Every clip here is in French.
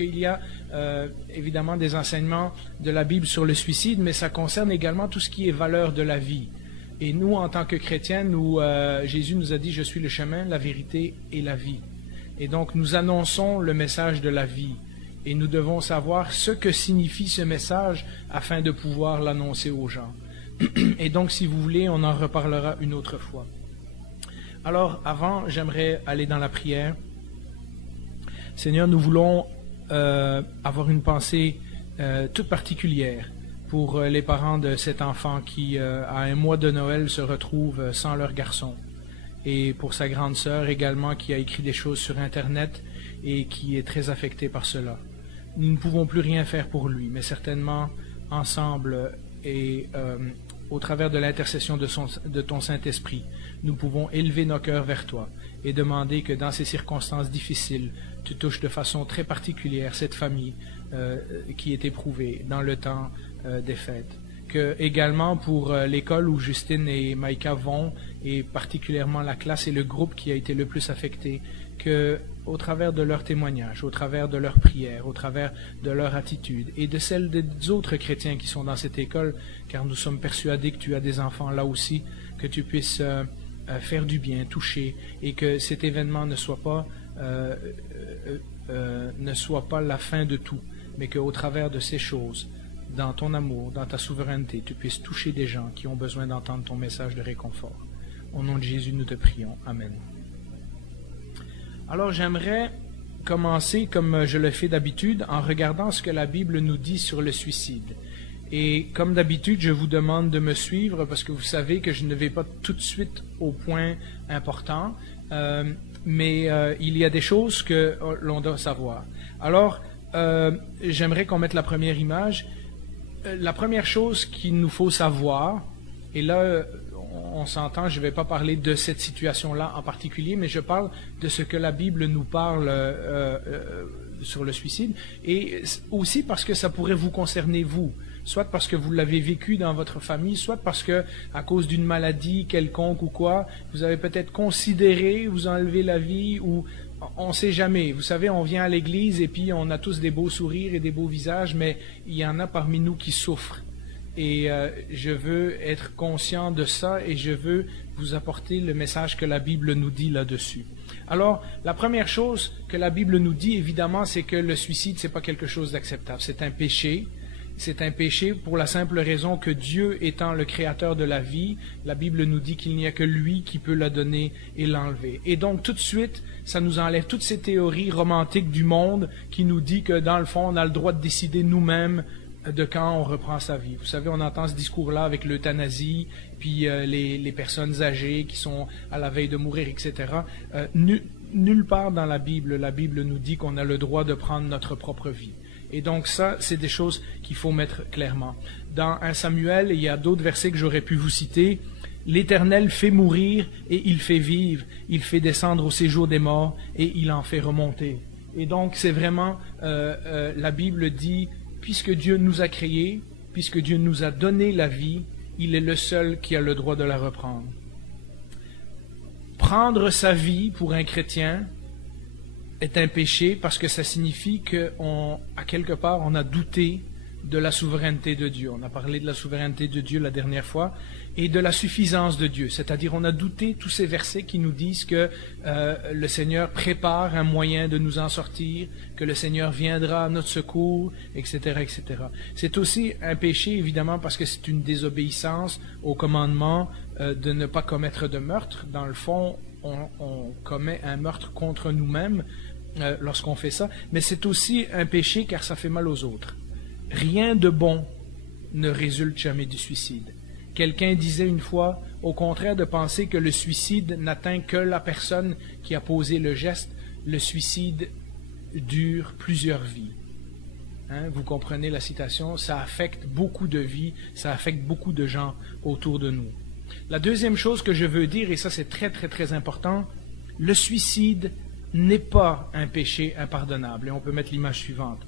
qu'il y a évidemment des enseignements de la Bible sur le suicide, mais ça concerne également tout ce qui est valeur de la vie. Et nous, en tant que chrétiens, Jésus nous a dit « Je suis le chemin, la vérité et la vie ». Et donc, nous annonçons le message de la vie. Et nous devons savoir ce que signifie ce message afin de pouvoir l'annoncer aux gens. Et donc, si vous voulez, on en reparlera une autre fois. Alors, avant, j'aimerais aller dans la prière. Seigneur, nous voulons avoir une pensée toute particulière pour les parents de cet enfant qui, à un mois de Noël, se retrouve sans leur garçon. Et pour sa grande sœur également qui a écrit des choses sur Internet et qui est très affectée par cela. Nous ne pouvons plus rien faire pour lui, mais certainement ensemble et au travers de l'intercession de ton Saint-Esprit, nous pouvons élever nos cœurs vers toi et demander que dans ces circonstances difficiles, tu touches de façon très particulière cette famille qui est éprouvée dans le temps des fêtes. Que également pour l'école où Justine et Maïka vont, et particulièrement la classe et le groupe qui a été le plus affecté, que au travers de leurs témoignages, au travers de leurs prières, au travers de leur attitude et de celles des autres chrétiens qui sont dans cette école, car nous sommes persuadés que tu as des enfants là aussi, que tu puisses faire du bien, toucher, et que cet événement ne soit pas la fin de tout, mais qu'au travers de ces choses, dans ton amour, dans ta souveraineté, tu puisses toucher des gens qui ont besoin d'entendre ton message de réconfort. Au nom de Jésus, nous te prions. Amen. Alors, j'aimerais commencer, comme je le fais d'habitude, en regardant ce que la Bible nous dit sur le suicide. Et comme d'habitude, je vous demande de me suivre parce que vous savez que je ne vais pas tout de suite au point important, mais il y a des choses que l'on doit savoir. Alors, j'aimerais qu'on mette la première image. La première chose qu'il nous faut savoir, et là, on s'entend, je ne vais pas parler de cette situation-là en particulier, mais je parle de ce que la Bible nous parle sur le suicide, et aussi parce que ça pourrait vous concerner vous, soit parce que vous l'avez vécu dans votre famille, soit parce que à cause d'une maladie quelconque ou quoi, vous avez peut-être considéré vous enlever la vie, ou on ne sait jamais. Vous savez, on vient à l'église et puis on a tous des beaux sourires et des beaux visages, mais il y en a parmi nous qui souffrent. Et je veux être conscient de ça et je veux vous apporter le message que la Bible nous dit là-dessus. Alors, la première chose que la Bible nous dit, évidemment, c'est que le suicide, c'est pas quelque chose d'acceptable. C'est un péché. C'est un péché pour la simple raison que Dieu étant le créateur de la vie, la Bible nous dit qu'il n'y a que lui qui peut la donner et l'enlever. Et donc tout de suite, ça nous enlève toutes ces théories romantiques du monde qui nous dit que dans le fond, on a le droit de décider nous-mêmes de quand on reprend sa vie. Vous savez, on entend ce discours-là avec l'euthanasie, puis les personnes âgées qui sont à la veille de mourir, etc. Nulle part dans la Bible nous dit qu'on a le droit de prendre notre propre vie. Et donc ça, c'est des choses qu'il faut mettre clairement. Dans 1 Samuel, il y a d'autres versets que j'aurais pu vous citer. « L'Éternel fait mourir et il fait vivre, il fait descendre au séjour des morts et il en fait remonter. » Et donc c'est vraiment, la Bible dit, puisque Dieu nous a créés, puisque Dieu nous a donné la vie, il est le seul qui a le droit de la reprendre. Prendre sa vie pour un chrétien est un péché parce que ça signifie qu'à quelque part, on a douté de la souveraineté de Dieu. On a parlé de la souveraineté de Dieu la dernière fois et de la suffisance de Dieu. C'est-à-dire, on a douté tous ces versets qui nous disent que le Seigneur prépare un moyen de nous en sortir, que le Seigneur viendra à notre secours, etc., etc. C'est aussi un péché, évidemment, parce que c'est une désobéissance au commandement de ne pas commettre de meurtre. Dans le fond, on commet un meurtre contre nous-mêmes lorsqu'on fait ça, mais c'est aussi un péché car ça fait mal aux autres. Rien de bon ne résulte jamais du suicide. Quelqu'un disait une fois, au contraire de penser que le suicide n'atteint que la personne qui a posé le geste, le suicide dure plusieurs vies. Vous comprenez la citation, ça affecte beaucoup de vies, ça affecte beaucoup de gens autour de nous. La deuxième chose que je veux dire, et ça c'est très très très important, le suicide n'est pas un péché impardonnable. Et on peut mettre l'image suivante.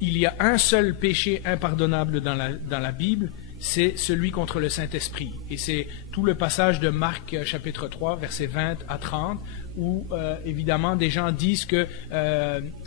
Il y a un seul péché impardonnable dans la Bible, c'est celui contre le Saint-Esprit. Et c'est tout le passage de Marc chapitre 3, versets 20 à 30, où évidemment des gens disent que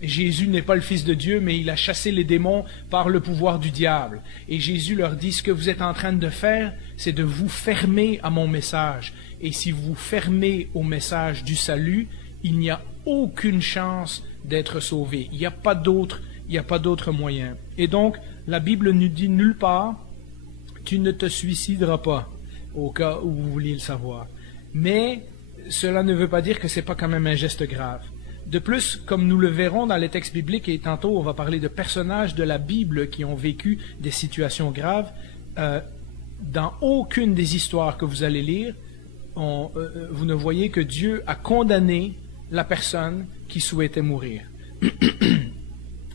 Jésus n'est pas le Fils de Dieu, mais il a chassé les démons par le pouvoir du diable. Et Jésus leur dit, ce que vous êtes en train de faire, c'est de vous fermer à mon message. Et si vous vous fermez au message du salut, il n'y a aucune chance d'être sauvé. Il n'y a pas d'autre moyen. Et donc, la Bible nous dit nulle part, tu ne te suicideras pas, au cas où vous vouliez le savoir. Mais cela ne veut pas dire que ce n'est pas quand même un geste grave. De plus, comme nous le verrons dans les textes bibliques, et tantôt on va parler de personnages de la Bible qui ont vécu des situations graves, dans aucune des histoires que vous allez lire, vous ne voyez que Dieu a condamné la personne qui souhaitait mourir.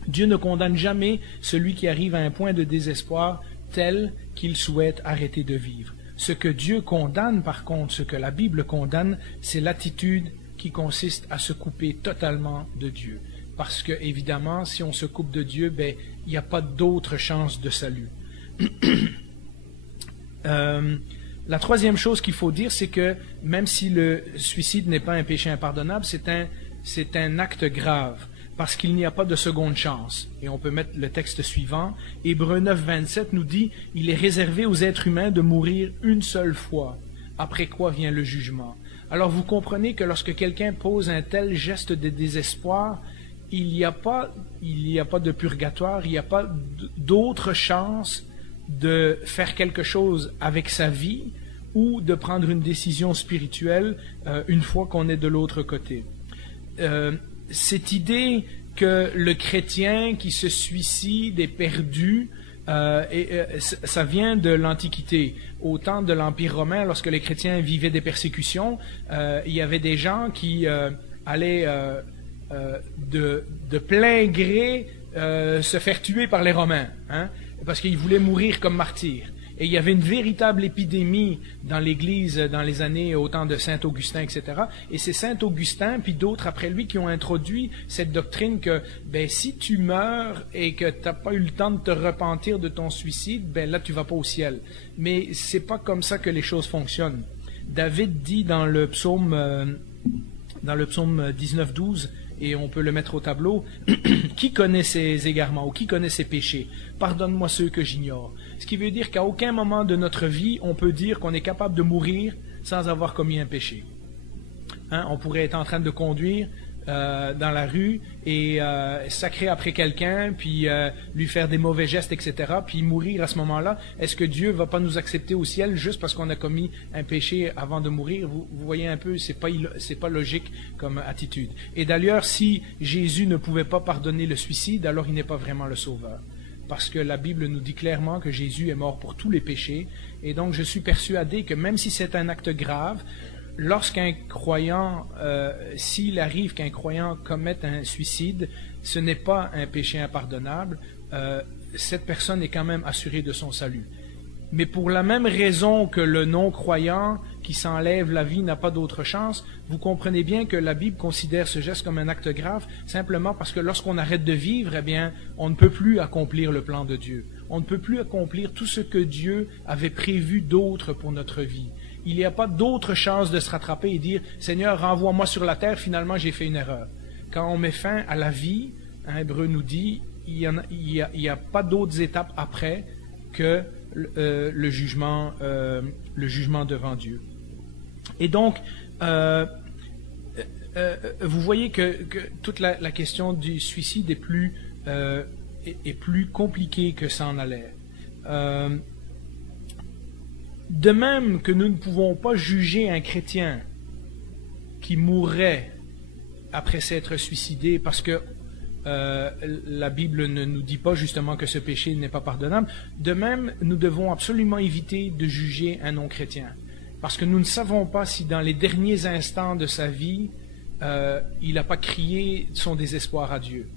Dieu ne condamne jamais celui qui arrive à un point de désespoir tel qu'il souhaite arrêter de vivre. Ce que Dieu condamne, par contre, ce que la Bible condamne, c'est l'attitude qui consiste à se couper totalement de Dieu. Parce que, évidemment, si on se coupe de Dieu, ben, il n'y a pas d'autre chance de salut. La troisième chose qu'il faut dire, c'est que même si le suicide n'est pas un péché impardonnable, c'est un acte grave. Parce qu'il n'y a pas de seconde chance. Et on peut mettre le texte suivant. Hébreux 9, 27 nous dit « Il est réservé aux êtres humains de mourir une seule fois, après quoi vient le jugement. » Alors vous comprenez que lorsque quelqu'un pose un tel geste de désespoir, il n'y a pas de purgatoire, il n'y a pas d'autre chance de faire quelque chose avec sa vie ou de prendre une décision spirituelle une fois qu'on est de l'autre côté. Cette idée que le chrétien qui se suicide est perdu, ça vient de l'Antiquité. Au temps de l'Empire romain, lorsque les chrétiens vivaient des persécutions, il y avait des gens qui allaient de plein gré se faire tuer par les Romains, hein, parce qu'ils voulaient mourir comme martyrs. Et il y avait une véritable épidémie dans l'Église dans les années au temps de Saint Augustin, etc. Et c'est Saint Augustin, puis d'autres après lui, qui ont introduit cette doctrine que ben, si tu meurs et que tu n'as pas eu le temps de te repentir de ton suicide, ben là tu vas pas au ciel. Mais c'est pas comme ça que les choses fonctionnent. David dit dans le psaume 19-12, et on peut le mettre au tableau, « Qui connaît ses égarements ou qui connaît ses péchés? Pardonne-moi ceux que j'ignore. » Ce qui veut dire qu'à aucun moment de notre vie, on peut dire qu'on est capable de mourir sans avoir commis un péché. Hein? On pourrait être en train de conduire dans la rue et sacrer après quelqu'un, puis lui faire des mauvais gestes, etc., puis mourir à ce moment-là. Est-ce que Dieu va pas nous accepter au ciel juste parce qu'on a commis un péché avant de mourir? Vous voyez un peu, c'est pas logique comme attitude. Et d'ailleurs, si Jésus ne pouvait pas pardonner le suicide, alors il n'est pas vraiment le sauveur. Parce que la Bible nous dit clairement que Jésus est mort pour tous les péchés. Et donc, je suis persuadé que même si c'est un acte grave, lorsqu'un croyant, s'il arrive qu'un croyant commette un suicide, ce n'est pas un péché impardonnable. Cette personne est quand même assurée de son salut. Mais pour la même raison que le non-croyant qui s'enlève la vie n'a pas d'autre chance, vous comprenez bien que la Bible considère ce geste comme un acte grave, simplement parce que lorsqu'on arrête de vivre, eh bien, on ne peut plus accomplir le plan de Dieu. On ne peut plus accomplir tout ce que Dieu avait prévu d'autre pour notre vie. Il n'y a pas d'autre chance de se rattraper et dire « Seigneur, renvoie-moi sur la terre, finalement j'ai fait une erreur ». Quand on met fin à la vie, hein, Hébreux nous dit, il n'y a pas d'autres étapes après que le jugement devant Dieu. Et donc, vous voyez que toute la question du suicide est plus compliquée que ça en a l'air. De même que nous ne pouvons pas juger un chrétien qui mourrait après s'être suicidé parce que la Bible ne nous dit pas justement que ce péché n'est pas pardonnable, de même, nous devons absolument éviter de juger un non-chrétien. Parce que nous ne savons pas si dans les derniers instants de sa vie, il n'a pas crié son désespoir à Dieu.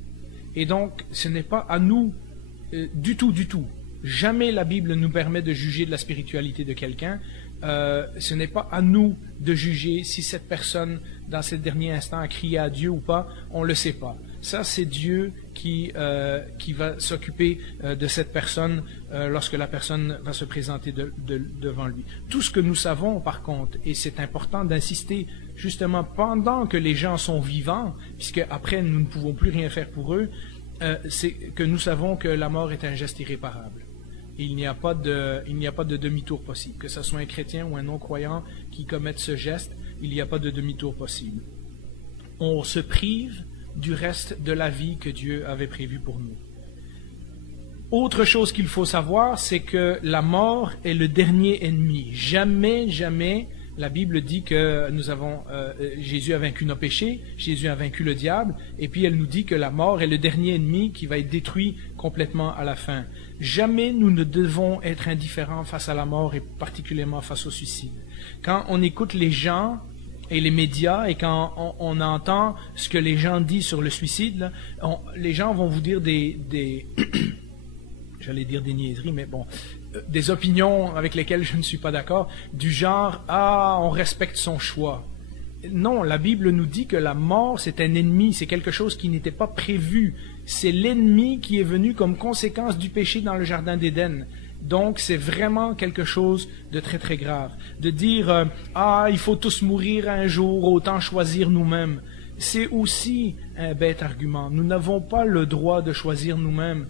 Et donc, ce n'est pas à nous du tout. Jamais la Bible nous permet de juger de la spiritualité de quelqu'un. Ce n'est pas à nous de juger si cette personne, dans ces derniers instants, a crié à Dieu ou pas. On ne le sait pas. Ça, c'est Dieu qui va s'occuper de cette personne lorsque la personne va se présenter devant lui. Tout ce que nous savons, par contre, et c'est important d'insister justement pendant que les gens sont vivants, puisque après nous ne pouvons plus rien faire pour eux, c'est que nous savons que la mort est un geste irréparable. Il n'y a pas de demi-tour possible. Que ce soit un chrétien ou un non-croyant qui commette ce geste, il n'y a pas de demi-tour possible. On se prive du reste de la vie que Dieu avait prévu pour nous. Autre chose qu'il faut savoir, c'est que la mort est le dernier ennemi. Jamais, jamais, la Bible dit que Jésus a vaincu nos péchés, Jésus a vaincu le diable, et puis elle nous dit que la mort est le dernier ennemi qui va être détruit complètement à la fin. Jamais nous ne devons être indifférents face à la mort et particulièrement face au suicide. Quand on écoute les gens et les médias et quand on entend ce que les gens disent sur le suicide, là, les gens vont vous dire j'allais dire des niaiseries, mais bon, des opinions avec lesquelles je ne suis pas d'accord, du genre « Ah, on respecte son choix ». Non, la Bible nous dit que la mort, c'est un ennemi, c'est quelque chose qui n'était pas prévu. C'est l'ennemi qui est venu comme conséquence du péché dans le jardin d'Éden. Donc, c'est vraiment quelque chose de très, très grave. De dire « Ah, il faut tous mourir un jour, autant choisir nous-mêmes ». C'est aussi un bête argument. Nous n'avons pas le droit de choisir nous-mêmes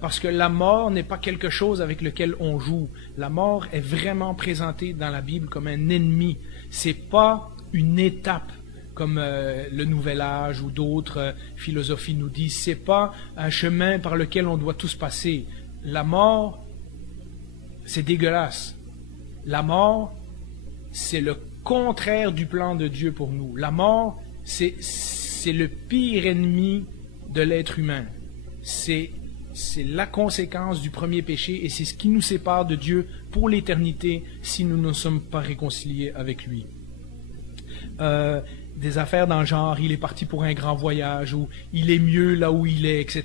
parce que la mort n'est pas quelque chose avec lequel on joue. La mort est vraiment présentée dans la Bible comme un ennemi. C'est pas une étape comme le Nouvel Âge ou d'autres philosophies nous disent. C'est pas un chemin par lequel on doit tous passer. La mort, c'est dégueulasse. La mort, c'est le contraire du plan de Dieu pour nous. La mort, c'est le pire ennemi de l'être humain. C'est la conséquence du premier péché et c'est ce qui nous sépare de Dieu pour l'éternité si nous ne sommes pas réconciliés avec lui. Des affaires dans le genre, il est parti pour un grand voyage ou il est mieux là où il est, etc.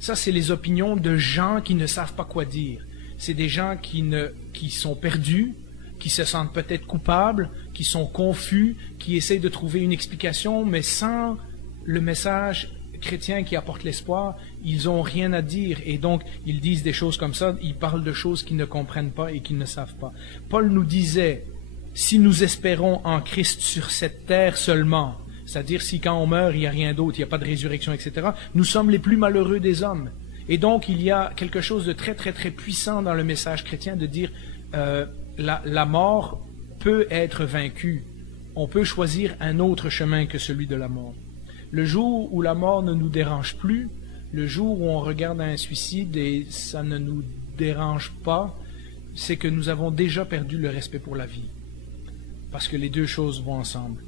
Ça, c'est les opinions de gens qui ne savent pas quoi dire. C'est des gens qui sont perdus, qui se sentent peut-être coupables, qui sont confus, qui essayent de trouver une explication, mais sans le message chrétien qui apporte l'espoir, ils n'ont rien à dire. Et donc, ils disent des choses comme ça, ils parlent de choses qu'ils ne comprennent pas et qu'ils ne savent pas. Paul nous disait, si nous espérons en Christ sur cette terre seulement, c'est-à-dire si quand on meurt, il n'y a rien d'autre, il n'y a pas de résurrection, etc., nous sommes les plus malheureux des hommes. Et donc, il y a quelque chose de très, très, très puissant dans le message chrétien de dire la mort peut être vaincue. On peut choisir un autre chemin que celui de la mort. Le jour où la mort ne nous dérange plus, le jour où on regarde un suicide et ça ne nous dérange pas, c'est que nous avons déjà perdu le respect pour la vie. Parce que les deux choses vont ensemble.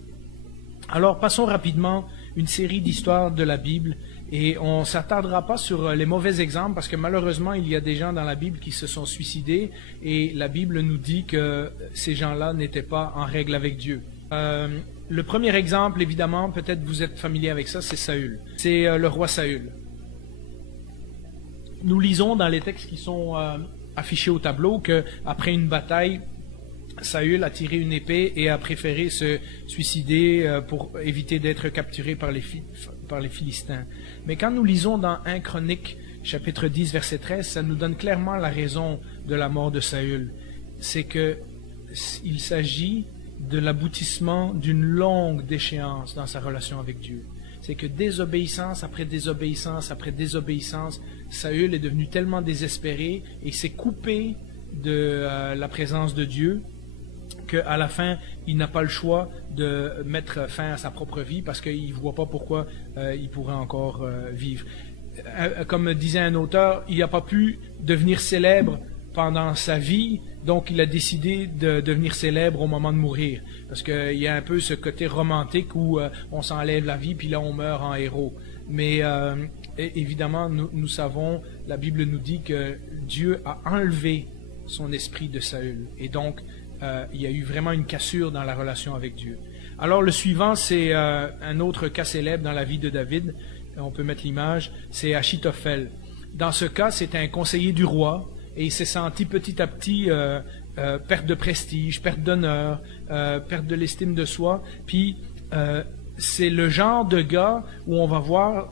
Alors, passons rapidement une série d'histoires de la Bible et on ne s'attardera pas sur les mauvais exemples parce que malheureusement, il y a des gens dans la Bible qui se sont suicidés et la Bible nous dit que ces gens-là n'étaient pas en règle avec Dieu. Le premier exemple, évidemment, peut-être vous êtes familier avec ça, c'est Saül. C'est le roi Saül. Nous lisons dans les textes qui sont affichés au tableau qu'après une bataille, Saül a tiré une épée et a préféré se suicider pour éviter d'être capturé par les Philistins. Mais quand nous lisons dans 1 Chronique, chapitre 10, verset 13, ça nous donne clairement la raison de la mort de Saül. C'est qu'il s'agit de l'aboutissement d'une longue déchéance dans sa relation avec Dieu. C'est que désobéissance après désobéissance après désobéissance, Saül est devenu tellement désespéré et s'est coupé de la présence de Dieu qu'à la fin, il n'a pas le choix de mettre fin à sa propre vie parce qu'il ne voit pas pourquoi il pourrait encore vivre. Comme disait un auteur, il n'a pas pu devenir célèbre pendant sa vie, donc il a décidé de devenir célèbre au moment de mourir. Parce qu'il y a un peu ce côté romantique où on s'enlève la vie, puis là on meurt en héros. Mais évidemment, nous savons, la Bible nous dit que Dieu a enlevé son esprit de Saül. Et donc, il y a eu vraiment une cassure dans la relation avec Dieu. Alors le suivant, c'est un autre cas célèbre dans la vie de David. On peut mettre l'image, c'est Achitophel. Dans ce cas, c'était un conseiller du roi et il s'est senti petit à petit perte de prestige, perte d'honneur, perte de l'estime de soi. Puis c'est le genre de gars où on va voir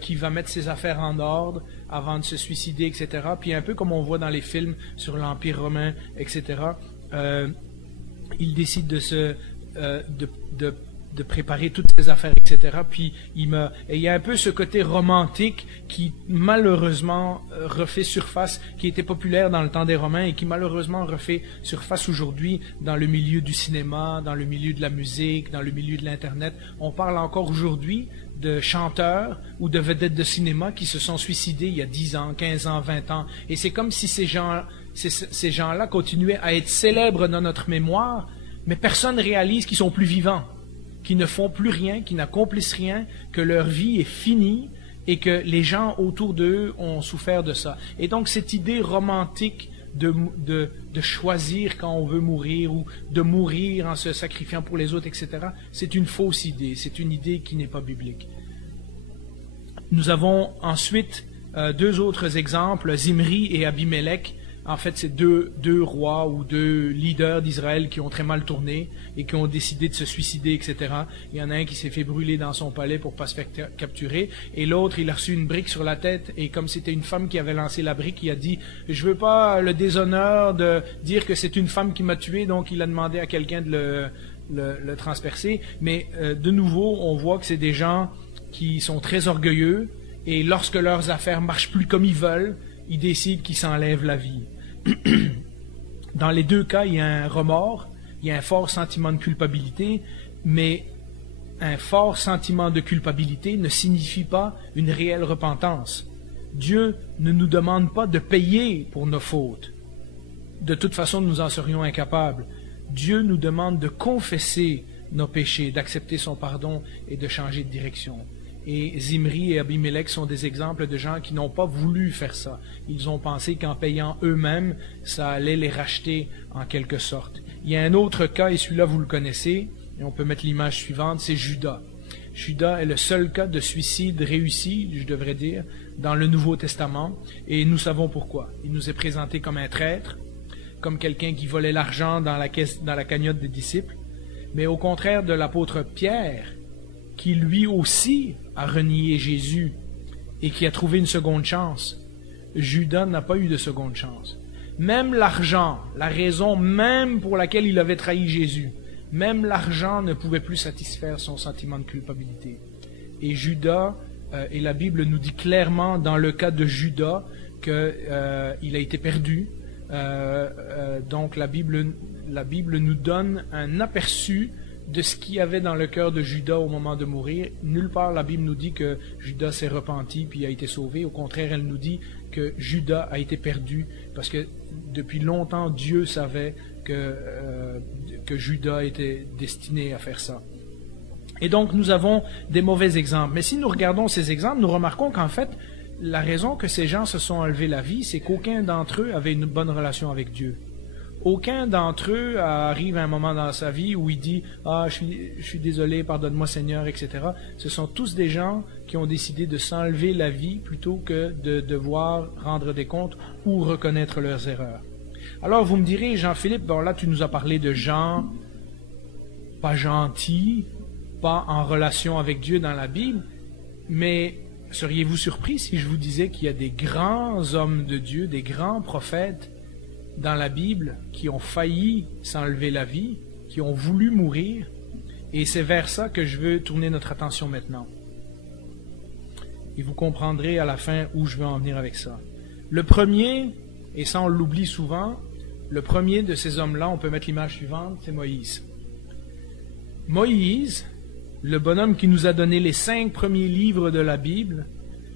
qui va mettre ses affaires en ordre avant de se suicider, etc. Puis un peu comme on voit dans les films sur l'Empire romain, etc. Il décide de préparer toutes ses affaires, etc. Puis il y a un peu ce côté romantique qui malheureusement refait surface, qui était populaire dans le temps des Romains et qui malheureusement refait surface aujourd'hui dans le milieu du cinéma, dans le milieu de la musique, dans le milieu de l'Internet. On parle encore aujourd'hui de chanteurs ou de vedettes de cinéma qui se sont suicidés il y a 10 ans, 15 ans, 20 ans. Et c'est comme si ces gens-là continuaient à être célèbres dans notre mémoire, mais personne ne réalise qu'ils sont plus vivants, qui ne font plus rien, qui n'accomplissent rien, que leur vie est finie et que les gens autour d'eux ont souffert de ça. Et donc cette idée romantique de choisir quand on veut mourir ou de mourir en se sacrifiant pour les autres, etc., c'est une fausse idée, c'est une idée qui n'est pas biblique. Nous avons ensuite deux autres exemples, Zimri et Abimelech. En fait, c'est deux rois ou deux leaders d'Israël qui ont très mal tourné et qui ont décidé de se suicider, etc. Il y en a un qui s'est fait brûler dans son palais pour pas se faire capturer, et l'autre, il a reçu une brique sur la tête, et comme c'était une femme qui avait lancé la brique, il a dit « Je veux pas le déshonneur de dire que c'est une femme qui m'a tué », donc il a demandé à quelqu'un de le transpercer. Mais de nouveau, on voit que c'est des gens qui sont très orgueilleux, et lorsque leurs affaires marchent plus comme ils veulent, ils décident qu'ils s'enlèvent la vie. Dans les deux cas, il y a un remords, il y a un fort sentiment de culpabilité, mais un fort sentiment de culpabilité ne signifie pas une réelle repentance. Dieu ne nous demande pas de payer pour nos fautes. De toute façon, nous en serions incapables. Dieu nous demande de confesser nos péchés, d'accepter son pardon et de changer de direction. Et Zimri et Abimelech sont des exemples de gens qui n'ont pas voulu faire ça. Ils ont pensé qu'en payant eux-mêmes, ça allait les racheter en quelque sorte. Il y a un autre cas, et celui-là vous le connaissez, et on peut mettre l'image suivante, c'est Judas. Judas est le seul cas de suicide réussi, je devrais dire, dans le Nouveau Testament, et nous savons pourquoi. Il nous est présenté comme un traître, comme quelqu'un qui volait l'argent dans la cagnotte des disciples, mais au contraire de l'apôtre Pierre, qui lui aussi a renié Jésus et qui a trouvé une seconde chance. Judas n'a pas eu de seconde chance. Même l'argent, la raison même pour laquelle il avait trahi Jésus, même l'argent ne pouvait plus satisfaire son sentiment de culpabilité. Et Judas, et la Bible nous dit clairement dans le cas de Judas qu'il a été perdu. Donc la Bible nous donne un aperçu de ce qu'il y avait dans le cœur de Judas au moment de mourir. Nulle part la Bible nous dit que Judas s'est repenti puis a été sauvé. Au contraire, elle nous dit que Judas a été perdu parce que depuis longtemps Dieu savait que Judas était destiné à faire ça. Et donc nous avons des mauvais exemples. Mais si nous regardons ces exemples, nous remarquons qu'en fait, la raison que ces gens se sont enlevés la vie, c'est qu'aucun d'entre eux avait une bonne relation avec Dieu. Aucun d'entre eux arrive à un moment dans sa vie où il dit « Ah, je suis désolé, pardonne-moi Seigneur, etc. » Ce sont tous des gens qui ont décidé de s'enlever la vie plutôt que de devoir rendre des comptes ou reconnaître leurs erreurs. Alors vous me direz, Jean-Philippe, bon là tu nous as parlé de gens pas gentils, pas en relation avec Dieu dans la Bible, mais seriez-vous surpris si je vous disais qu'il y a des grands hommes de Dieu, des grands prophètes dans la Bible qui ont failli s'enlever la vie, qui ont voulu mourir, et c'est vers ça que je veux tourner notre attention maintenant. Et vous comprendrez à la fin où je veux en venir avec ça. Le premier, et ça on l'oublie souvent, le premier de ces hommes-là, on peut mettre l'image suivante, c'est Moïse. Moïse, le bonhomme qui nous a donné les 5 premiers livres de la Bible,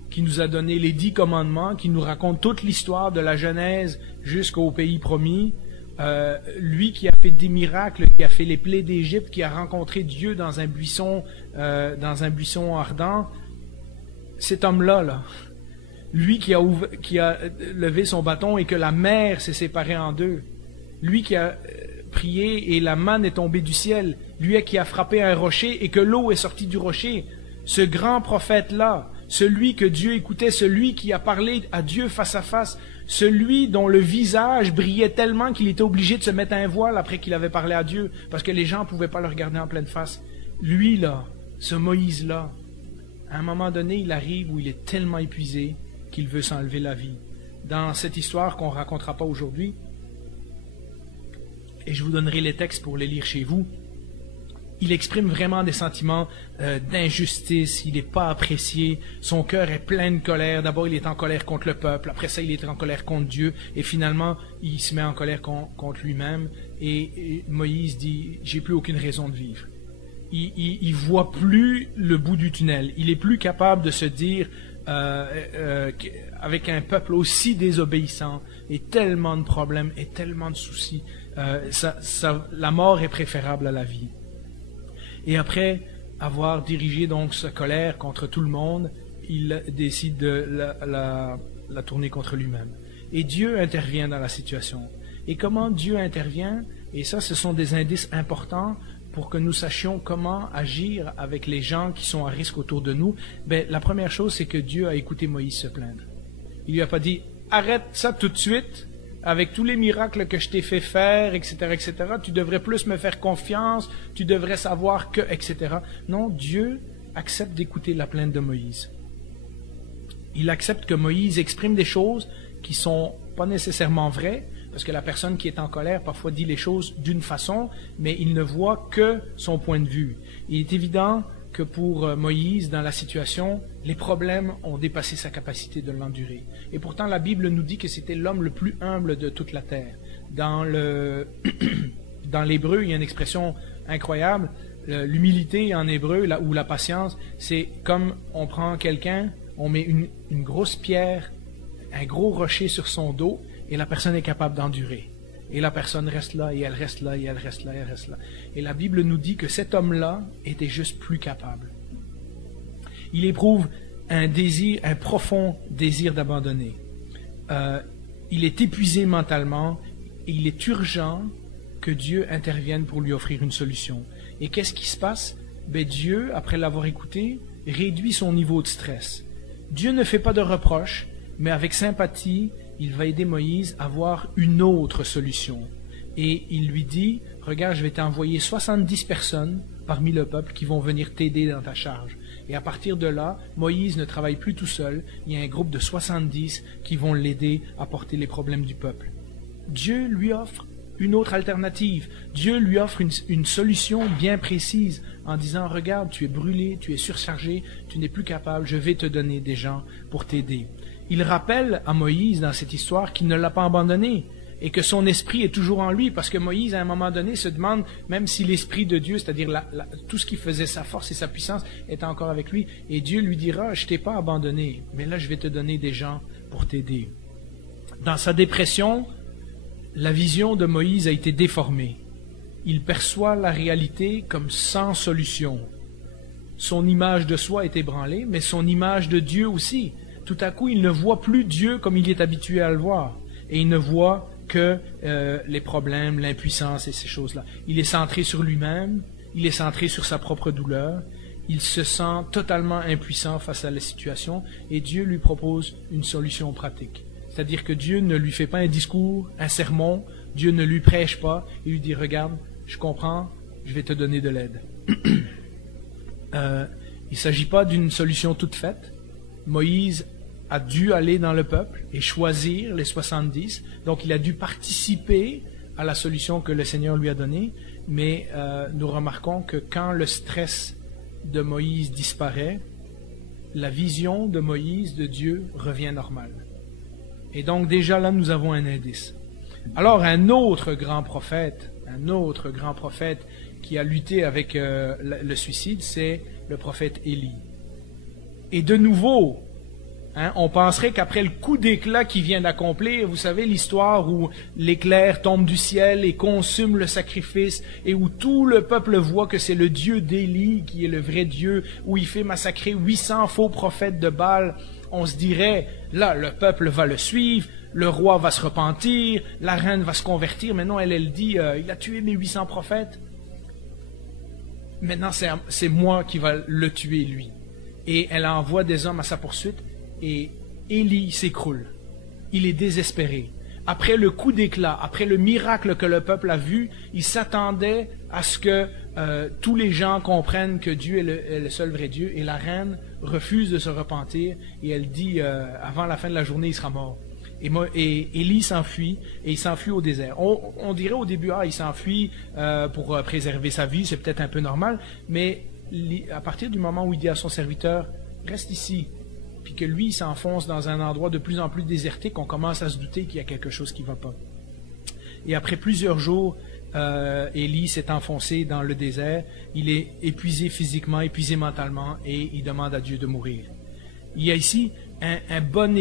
qui nous a donné les 10 commandements, qui nous raconte toute l'histoire de la Genèse jusqu'au pays promis, lui qui a fait des miracles, qui a fait les plaies d'Égypte, qui a rencontré Dieu dans un buisson ardent, cet homme-là, lui qui a levé son bâton et que la mer s'est séparée en deux, lui qui a prié et la manne est tombée du ciel, lui qui a frappé un rocher et que l'eau est sortie du rocher, ce grand prophète-là, celui que Dieu écoutait, celui qui a parlé à Dieu face à face, celui dont le visage brillait tellement qu'il était obligé de se mettre un voile après qu'il avait parlé à Dieu, parce que les gens ne pouvaient pas le regarder en pleine face. Lui, là, ce Moïse-là, à un moment donné, il arrive où il est tellement épuisé qu'il veut s'enlever la vie. Dans cette histoire qu'on ne racontera pas aujourd'hui, et je vous donnerai les textes pour les lire chez vous, il exprime vraiment des sentiments d'injustice, il n'est pas apprécié, son cœur est plein de colère. D'abord, il est en colère contre le peuple, après ça, il est en colère contre Dieu, et finalement, il se met en colère contre lui-même, et Moïse dit « j'ai plus aucune raison de vivre ». Il voit plus le bout du tunnel, il est plus capable de se dire avec un peuple aussi désobéissant, et tellement de problèmes, et tellement de soucis, la mort est préférable à la vie. Et après avoir dirigé donc sa colère contre tout le monde, il décide de la tourner contre lui-même. Et Dieu intervient dans la situation. Et comment Dieu intervient? Et ça, ce sont des indices importants pour que nous sachions comment agir avec les gens qui sont à risque autour de nous. Ben, la première chose, c'est que Dieu a écouté Moïse se plaindre. Il lui a pas dit « arrête ça tout de suite ». Avec tous les miracles que je t'ai fait faire, etc., tu devrais plus me faire confiance, tu devrais savoir que, etc. Non, Dieu accepte d'écouter la plainte de Moïse. Il accepte que Moïse exprime des choses qui sont pas nécessairement vraies, parce que la personne qui est en colère parfois dit les choses d'une façon, mais il ne voit que son point de vue. Il est évident que pour Moïse, dans la situation, les problèmes ont dépassé sa capacité de l'endurer. Et pourtant, la Bible nous dit que c'était l'homme le plus humble de toute la terre. Dans l'hébreu, il y a une expression incroyable. L'humilité en hébreu, ou la patience, c'est comme on prend quelqu'un, on met une grosse pierre, un gros rocher sur son dos, et la personne est capable d'endurer. Et la personne reste là, et elle reste là, et elle reste là, et elle reste là. Et la Bible nous dit que cet homme-là était juste plus capable. Il éprouve un profond désir d'abandonner. Il est épuisé mentalement, et il est urgent que Dieu intervienne pour lui offrir une solution. Et qu'est-ce qui se passe? Ben, Dieu, après l'avoir écouté, réduit son niveau de stress. Dieu ne fait pas de reproches, mais avec sympathie, il va aider Moïse à voir une autre solution. Et il lui dit, regarde, je vais t'envoyer 70 personnes parmi le peuple qui vont venir t'aider dans ta charge. Et à partir de là, Moïse ne travaille plus tout seul, il y a un groupe de 70 qui vont l'aider à porter les problèmes du peuple. Dieu lui offre une autre alternative. Dieu lui offre une solution bien précise en disant, regarde, tu es brûlé, tu es surchargé, tu n'es plus capable, je vais te donner des gens pour t'aider. Il rappelle à Moïse dans cette histoire qu'il ne l'a pas abandonné et que son esprit est toujours en lui, parce que Moïse, à un moment donné, se demande même si l'esprit de Dieu, c'est-à-dire tout ce qui faisait sa force et sa puissance, est encore avec lui. Et Dieu lui dira, je t'ai pas abandonné, mais là je vais te donner des gens pour t'aider. Dans sa dépression, la vision de Moïse a été déformée. Il perçoit la réalité comme sans solution. Son image de soi est ébranlée, mais son image de Dieu aussi. Tout à coup, il ne voit plus Dieu comme il est habitué à le voir. Et il ne voit que les problèmes, l'impuissance et ces choses-là. Il est centré sur lui-même, il est centré sur sa propre douleur, il se sent totalement impuissant face à la situation et Dieu lui propose une solution pratique. C'est-à-dire que Dieu ne lui fait pas un discours, un sermon, Dieu ne lui prêche pas, il lui dit « Regarde, je comprends, je vais te donner de l'aide. » Il ne s'agit pas d'une solution toute faite. Moïse a dû aller dans le peuple et choisir les 70. Donc, il a dû participer à la solution que le Seigneur lui a donnée. Mais nous remarquons que quand le stress de Moïse disparaît, la vision de Moïse, de Dieu, revient normale. Et donc, déjà là, nous avons un indice. Alors, un autre grand prophète qui a lutté avec le suicide, c'est le prophète Élie. Et de nouveau, on penserait qu'après le coup d'éclat qui vient d'accomplir, vous savez l'histoire où l'éclair tombe du ciel et consume le sacrifice et où tout le peuple voit que c'est le Dieu d'Élie qui est le vrai Dieu, où il fait massacrer 800 faux prophètes de Baal, on se dirait, là, le peuple va le suivre, le roi va se repentir, la reine va se convertir. Mais non, elle dit, il a tué mes 800 prophètes. Maintenant, c'est moi qui va le tuer, lui. Et elle envoie des hommes à sa poursuite. Et Élie s'écroule. Il est désespéré. Après le coup d'éclat, après le miracle que le peuple a vu, il s'attendait à ce que tous les gens comprennent que Dieu est le seul vrai Dieu, et la reine refuse de se repentir, et elle dit avant la fin de la journée, il sera mort. Et Élie s'enfuit, et il s'enfuit au désert. On dirait au début, il s'enfuit pour préserver sa vie, c'est peut-être un peu normal, mais à partir du moment où il dit à son serviteur, reste ici, puis que lui, il s'enfonce dans un endroit de plus en plus désertique, on commence à se douter qu'il y a quelque chose qui ne va pas. Et après plusieurs jours, Élie s'est enfoncé dans le désert, il est épuisé physiquement, épuisé mentalement, et il demande à Dieu de mourir. Il y a ici un bon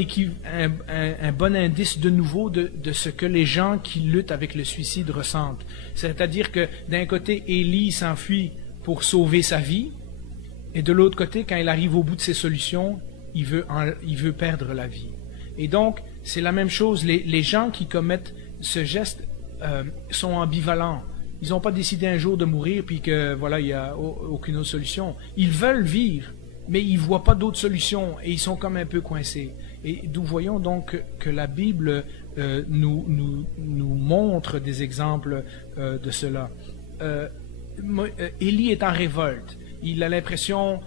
indice de nouveau de ce que les gens qui luttent avec le suicide ressentent. C'est-à-dire que d'un côté, Élie s'enfuit pour sauver sa vie, et de l'autre côté, quand il arrive au bout de ses solutions, il veut perdre la vie. Et donc, c'est la même chose. Les gens qui commettent ce geste sont ambivalents. Ils n'ont pas décidé un jour de mourir, puis que voilà, il n'y a aucune autre solution. Ils veulent vivre, mais ils ne voient pas d'autre solution, et ils sont comme un peu coincés. Et nous voyons donc que la Bible nous montre des exemples de cela. Élie est en révolte. Il a l'impression,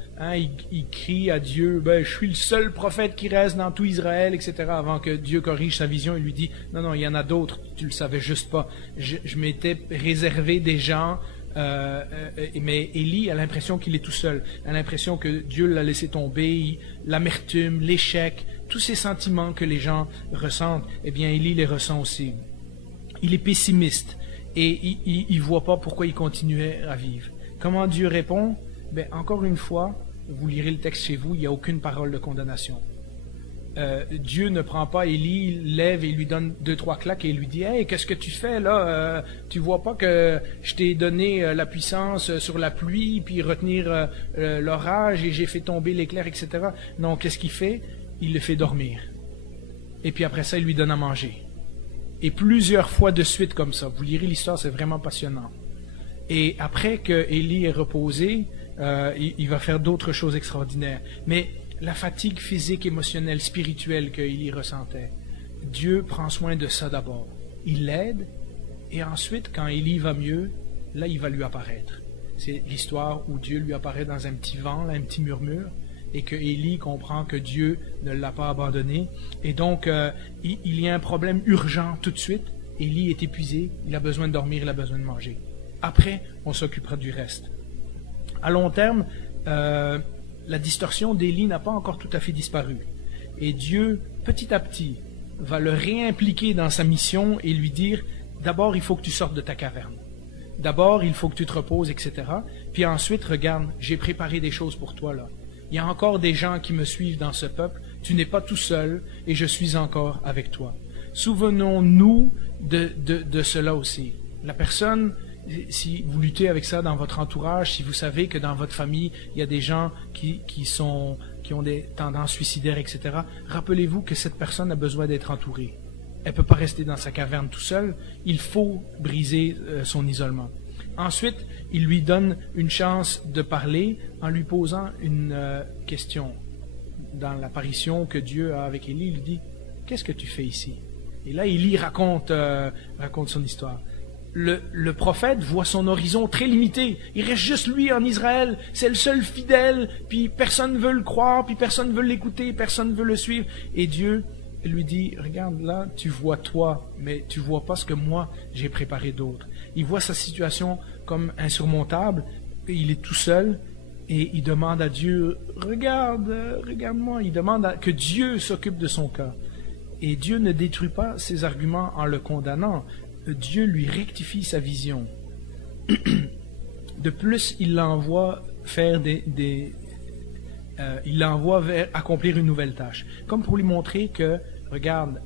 il crie à Dieu, je suis le seul prophète qui reste dans tout Israël, etc. Avant que Dieu corrige sa vision, il lui dit, non, il y en a d'autres, tu le savais juste pas. Je m'étais réservé des gens, mais Élie a l'impression qu'il est tout seul, a l'impression que Dieu l'a laissé tomber, l'amertume, l'échec, tous ces sentiments que les gens ressentent, eh bien Élie les ressent aussi. Il est pessimiste et il voit pas pourquoi il continuait à vivre. Comment Dieu répond? Encore une fois, vous lirez le texte chez vous, il n'y a aucune parole de condamnation. Dieu ne prend pas Élie, lève et lui donne 2-3 claques et lui dit « Hey, qu'est-ce que tu fais là? Tu vois pas que je t'ai donné la puissance sur la pluie, puis retenir l'orage, et j'ai fait tomber l'éclair, etc. » Non, qu'est-ce qu'il fait? Il le fait dormir. Et puis après ça, il lui donne à manger. Et plusieurs fois de suite comme ça. Vous lirez l'histoire, c'est vraiment passionnant. Et après que Élie est reposé, il va faire d'autres choses extraordinaires. Mais la fatigue physique, émotionnelle, spirituelle que Élie ressentait, Dieu prend soin de ça d'abord. Il l'aide, et ensuite, quand Élie va mieux, là, il va lui apparaître. C'est l'histoire où Dieu lui apparaît dans un petit vent, là, un petit murmure, et que Élie comprend que Dieu ne l'a pas abandonné. Et donc, il y a un problème urgent tout de suite. Élie est épuisé, il a besoin de dormir, il a besoin de manger. Après, on s'occupera du reste. À long terme, la distorsion d'Élie n'a pas encore tout à fait disparu. Et Dieu, petit à petit, va le réimpliquer dans sa mission et lui dire, d'abord, il faut que tu sortes de ta caverne. D'abord, il faut que tu te reposes, etc. Puis ensuite, regarde, j'ai préparé des choses pour toi, là. Il y a encore des gens qui me suivent dans ce peuple. Tu n'es pas tout seul et je suis encore avec toi. Souvenons-nous de cela aussi. La personne, si vous luttez avec ça dans votre entourage, si vous savez que dans votre famille, il y a des gens qui ont des tendances suicidaires, etc., rappelez-vous que cette personne a besoin d'être entourée. Elle ne peut pas rester dans sa caverne tout seule. Il faut briser son isolement. Ensuite, il lui donne une chance de parler en lui posant une question. Dans l'apparition que Dieu a avec Élie, il lui dit « Qu'est-ce que tu fais ici ?» Et là, Élie raconte son histoire. Le prophète voit son horizon très limité. Il reste juste lui en Israël. C'est le seul fidèle. Puis personne ne veut le croire. Puis personne ne veut l'écouter. Personne ne veut le suivre. Et Dieu lui dit, regarde là, tu vois toi, mais tu vois pas ce que moi, j'ai préparé d'autres. Il voit sa situation comme insurmontable. Il est tout seul. Et il demande à Dieu, regarde-moi. Il demande que Dieu s'occupe de son cas. Et Dieu ne détruit pas ses arguments en le condamnant. Dieu lui rectifie sa vision. De plus, il l'envoie faire il l'envoie vers accomplir une nouvelle tâche. Comme pour lui montrer que, regarde,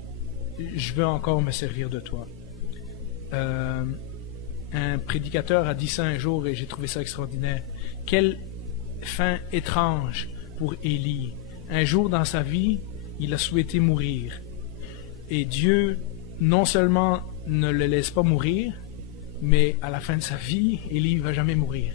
je veux encore me servir de toi. Un prédicateur a dit ça un jour et j'ai trouvé ça extraordinaire. Quelle fin étrange pour Élie. Un jour dans sa vie, il a souhaité mourir. Et Dieu, non seulement ne le laisse pas mourir, mais à la fin de sa vie, Élie ne va jamais mourir.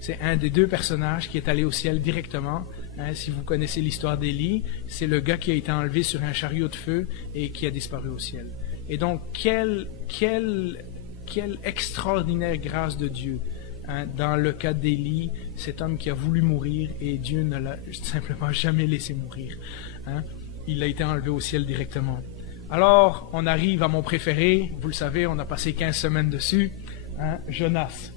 C'est un des deux personnages qui est allé au ciel directement. Si vous connaissez l'histoire d'Élie, c'est le gars qui a été enlevé sur un chariot de feu et qui a disparu au ciel. Et donc, quelle extraordinaire grâce de Dieu Hein. Dans le cas d'Élie, cet homme qui a voulu mourir et Dieu ne l'a simplement jamais laissé mourir. Hein. Il a été enlevé au ciel directement. Alors, on arrive à mon préféré, vous le savez, on a passé 15 semaines dessus, hein, Jonas.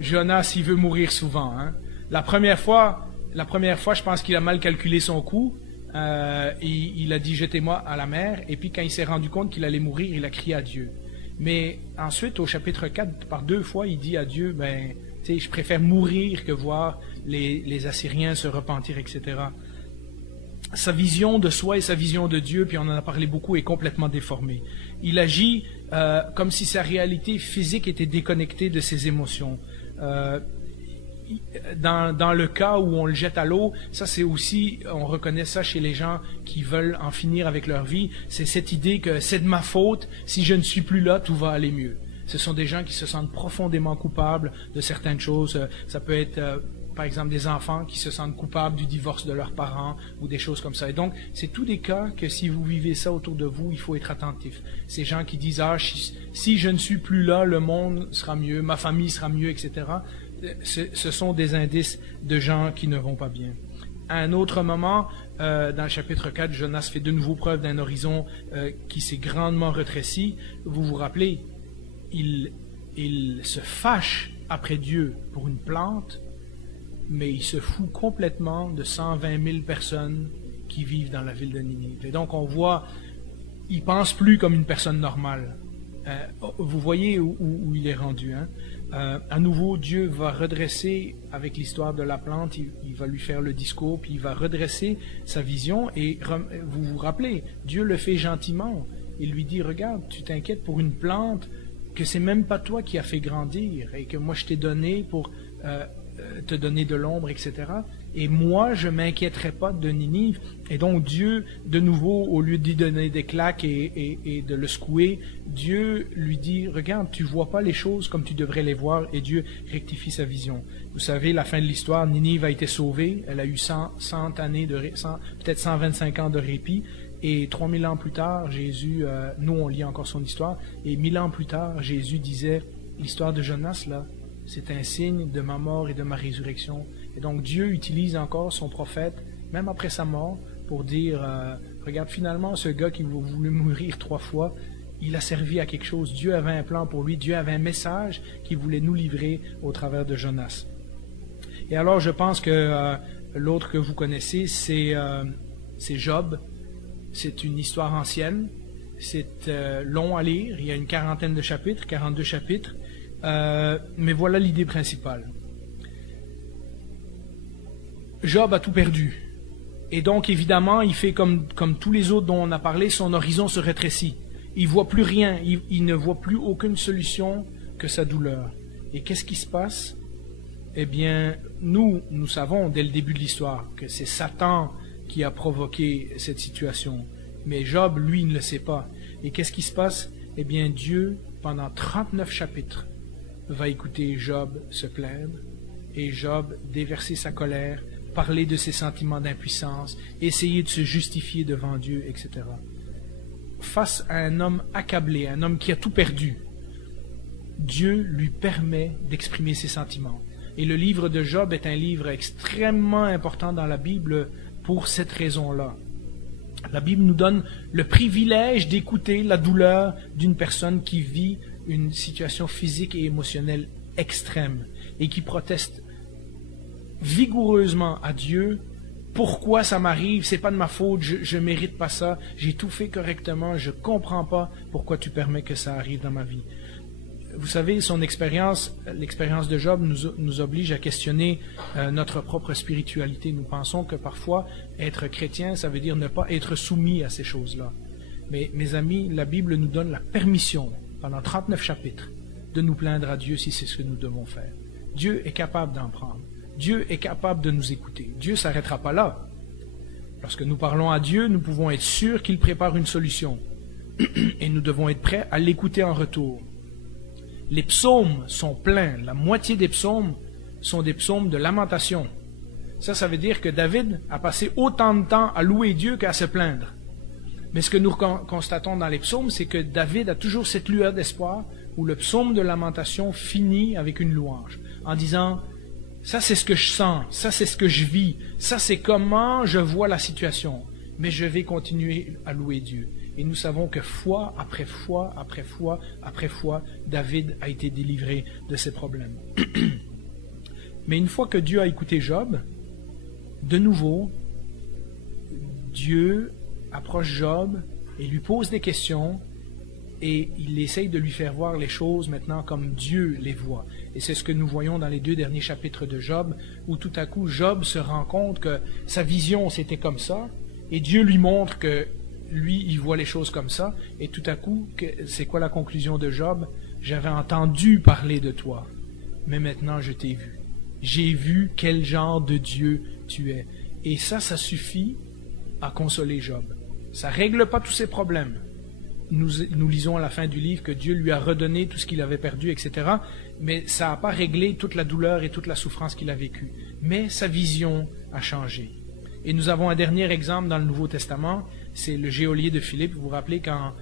Jonas, il veut mourir souvent. Hein. La première fois, je pense qu'il a mal calculé son coup. Il a dit « jetez-moi à la mer » et puis quand il s'est rendu compte qu'il allait mourir, il a crié à Dieu. Mais ensuite, au chapitre 4, par 2 fois, il dit à Dieu « ben, tu sais, je préfère mourir que voir les Assyriens se repentir, etc. » Sa vision de soi et sa vision de Dieu, puis on en a parlé beaucoup, est complètement déformée. Il agit comme si sa réalité physique était déconnectée de ses émotions. Dans le cas où on le jette à l'eau, ça c'est aussi, on reconnaît ça chez les gens qui veulent en finir avec leur vie, c'est cette idée que c'est de ma faute, si je ne suis plus là, tout va aller mieux. Ce sont des gens qui se sentent profondément coupables de certaines choses. Ça peut être, par exemple, des enfants qui se sentent coupables du divorce de leurs parents ou des choses comme ça. Et donc, c'est tous des cas que si vous vivez ça autour de vous, il faut être attentif. Ces gens qui disent « Ah, si je ne suis plus là, le monde sera mieux, ma famille sera mieux, etc. » Ce sont des indices de gens qui ne vont pas bien. À un autre moment, dans le chapitre 4, Jonas fait de nouveau preuve d'un horizon qui s'est grandement rétréci. Vous vous rappelez, il se fâche après Dieu pour une plante, mais il se fout complètement de 120 000 personnes qui vivent dans la ville de Ninive. Et donc on voit, il ne pense plus comme une personne normale. Vous voyez où il est rendu. Hein? À nouveau, Dieu va redresser, avec l'histoire de la plante, il va lui faire le discours, puis il va redresser sa vision. Et vous vous rappelez, Dieu le fait gentiment. Il lui dit, regarde, tu t'inquiètes pour une plante que c'est même pas toi qui as fait grandir et que moi je t'ai donné pour te donner de l'ombre, etc. Et moi, je ne m'inquiéterai pas de Ninive. Et donc Dieu, de nouveau, au lieu d'y donner des claques et de le secouer, Dieu lui dit, regarde, tu ne vois pas les choses comme tu devrais les voir, et Dieu rectifie sa vision. Vous savez, la fin de l'histoire, Ninive a été sauvée, elle a eu 100 années, peut-être 125 ans de répit, et 3000 ans plus tard, Jésus, nous on lit encore son histoire, et 1000 ans plus tard, Jésus disait, l'histoire de Jonas, là, c'est un signe de ma mort et de ma résurrection. Et donc Dieu utilise encore son prophète, même après sa mort, pour dire, regarde, finalement, ce gars qui voulait mourir 3 fois, il a servi à quelque chose. Dieu avait un plan pour lui, Dieu avait un message qu'il voulait nous livrer au travers de Jonas. Et alors, je pense que l'autre que vous connaissez, c'est Job. C'est une histoire ancienne, c'est long à lire, il y a une 40aine de chapitres, 42 chapitres, mais voilà l'idée principale. Job a tout perdu. Et donc, évidemment, il fait comme tous les autres dont on a parlé, son horizon se rétrécit. Il ne voit plus rien, il ne voit plus aucune solution que sa douleur. Et qu'est-ce qui se passe? Eh bien, nous savons dès le début de l'histoire que c'est Satan qui a provoqué cette situation. Mais Job, lui, ne le sait pas. Et qu'est-ce qui se passe? Eh bien, Dieu, pendant 39 chapitres, va écouter Job se plaindre, et Job déverser sa colère, parler de ses sentiments d'impuissance, essayer de se justifier devant Dieu, etc. Face à un homme accablé, un homme qui a tout perdu, Dieu lui permet d'exprimer ses sentiments. Et le livre de Job est un livre extrêmement important dans la Bible pour cette raison-là. La Bible nous donne le privilège d'écouter la douleur d'une personne qui vit une situation physique et émotionnelle extrême et qui proteste vigoureusement à Dieu. Pourquoi ça m'arrive? C'est pas de ma faute, je mérite pas ça, j'ai tout fait correctement, je comprends pas pourquoi tu permets que ça arrive dans ma vie. Vous savez, son expérience, l'expérience de Job nous oblige à questionner notre propre spiritualité. Nous pensons que parfois, être chrétien, ça veut dire ne pas être soumis à ces choses-là. Mais mes amis, la Bible nous donne la permission, pendant 39 chapitres, de nous plaindre à Dieu si c'est ce que nous devons faire. Dieu est capable d'en prendre. Dieu est capable de nous écouter. Dieu ne s'arrêtera pas là. Lorsque nous parlons à Dieu, nous pouvons être sûrs qu'il prépare une solution. Et nous devons être prêts à l'écouter en retour. Les psaumes sont pleins. La moitié des psaumes sont des psaumes de lamentation. Ça veut dire que David a passé autant de temps à louer Dieu qu'à se plaindre. Mais ce que nous constatons dans les psaumes, c'est que David a toujours cette lueur d'espoir où le psaume de lamentation finit avec une louange, en disant « Ça, c'est ce que je sens, ça, c'est ce que je vis, ça, c'est comment je vois la situation, mais je vais continuer à louer Dieu. » Et nous savons que fois après fois, après fois, après fois, David a été délivré de ses problèmes. Mais une fois que Dieu a écouté Job, de nouveau, Dieu approche Job et lui pose des questions et il essaye de lui faire voir les choses maintenant comme Dieu les voit. Et c'est ce que nous voyons dans les 2 derniers chapitres de Job, où tout à coup Job se rend compte que sa vision c'était comme ça, et Dieu lui montre que lui, il voit les choses comme ça, et tout à coup, c'est quoi la conclusion de Job? J'avais entendu parler de toi, mais maintenant je t'ai vu. J'ai vu quel genre de Dieu tu es. Et ça suffit à consoler Job. Ça ne règle pas tous ses problèmes. Nous lisons à la fin du livre que Dieu lui a redonné tout ce qu'il avait perdu, etc. Mais ça n'a pas réglé toute la douleur et toute la souffrance qu'il a vécue. Mais sa vision a changé. Et nous avons un dernier exemple dans le Nouveau Testament, c'est le geôlier de Philippe. Vous vous rappelez quand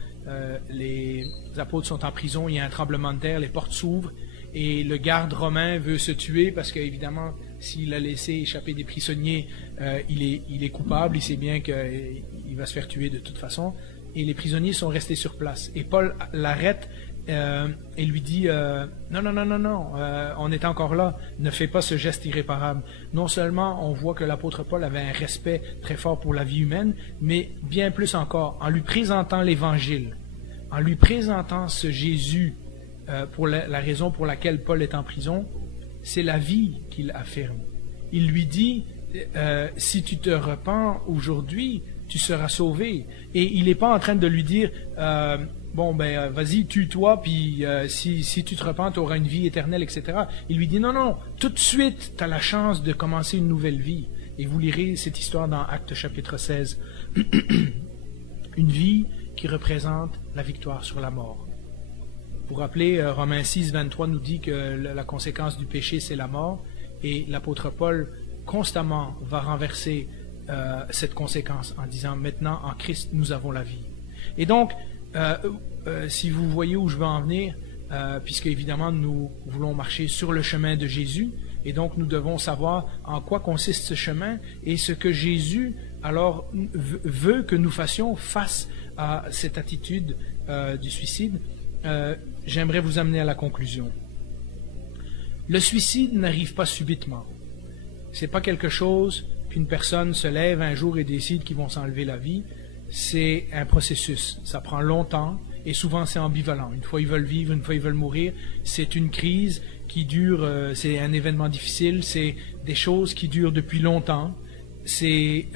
les apôtres sont en prison, il y a un tremblement de terre, les portes s'ouvrent, et le garde romain veut se tuer parce qu'évidemment, s'il a laissé échapper des prisonniers, il est coupable, il sait bien qu'il va se faire tuer de toute façon, et les prisonniers sont restés sur place. Et Paul l'arrête et lui dit non, on est encore là, ne fais pas ce geste irréparable. Non seulement on voit que l'apôtre Paul avait un respect très fort pour la vie humaine, mais bien plus encore, en lui présentant l'Évangile, en lui présentant ce Jésus, pour la raison pour laquelle Paul est en prison, c'est la vie qu'il affirme. Il lui dit, si tu te repens aujourd'hui, tu seras sauvé. Et il n'est pas en train de lui dire, vas-y, tue-toi, puis si tu te repens, tu auras une vie éternelle, etc. Il lui dit, non, tout de suite, tu as la chance de commencer une nouvelle vie. Et vous lirez cette histoire dans Actes chapitre 16. Une vie qui représente la victoire sur la mort. Vous vous rappelez, Romains 6, 23 nous dit que la conséquence du péché, c'est la mort, et l'apôtre Paul constamment va renverser cette conséquence en disant, maintenant, en Christ, nous avons la vie. Et donc, si vous voyez où je veux en venir, puisque évidemment, nous voulons marcher sur le chemin de Jésus, et donc nous devons savoir en quoi consiste ce chemin, et ce que Jésus, alors, veut que nous fassions face à cette attitude du suicide. J'aimerais vous amener à la conclusion. Le suicide n'arrive pas subitement. C'est pas quelque chose qu'une personne se lève un jour et décide qu'ils vont s'enlever la vie. C'est un processus. Ça prend longtemps et souvent c'est ambivalent. Une fois ils veulent vivre, une fois ils veulent mourir. C'est une crise qui dure, c'est un événement difficile, c'est des choses qui durent depuis longtemps. C'est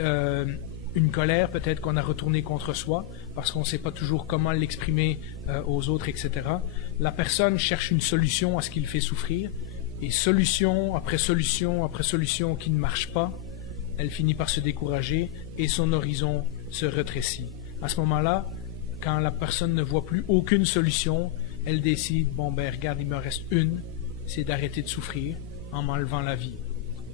une colère peut-être qu'on a retournée contre soi parce qu'on ne sait pas toujours comment l'exprimer aux autres, etc. La personne cherche une solution à ce qui le fait souffrir, et solution après solution après solution qui ne marche pas, elle finit par se décourager et son horizon se rétrécit. À ce moment-là, quand la personne ne voit plus aucune solution, elle décide, regarde, il me reste une, c'est d'arrêter de souffrir en m'enlevant la vie.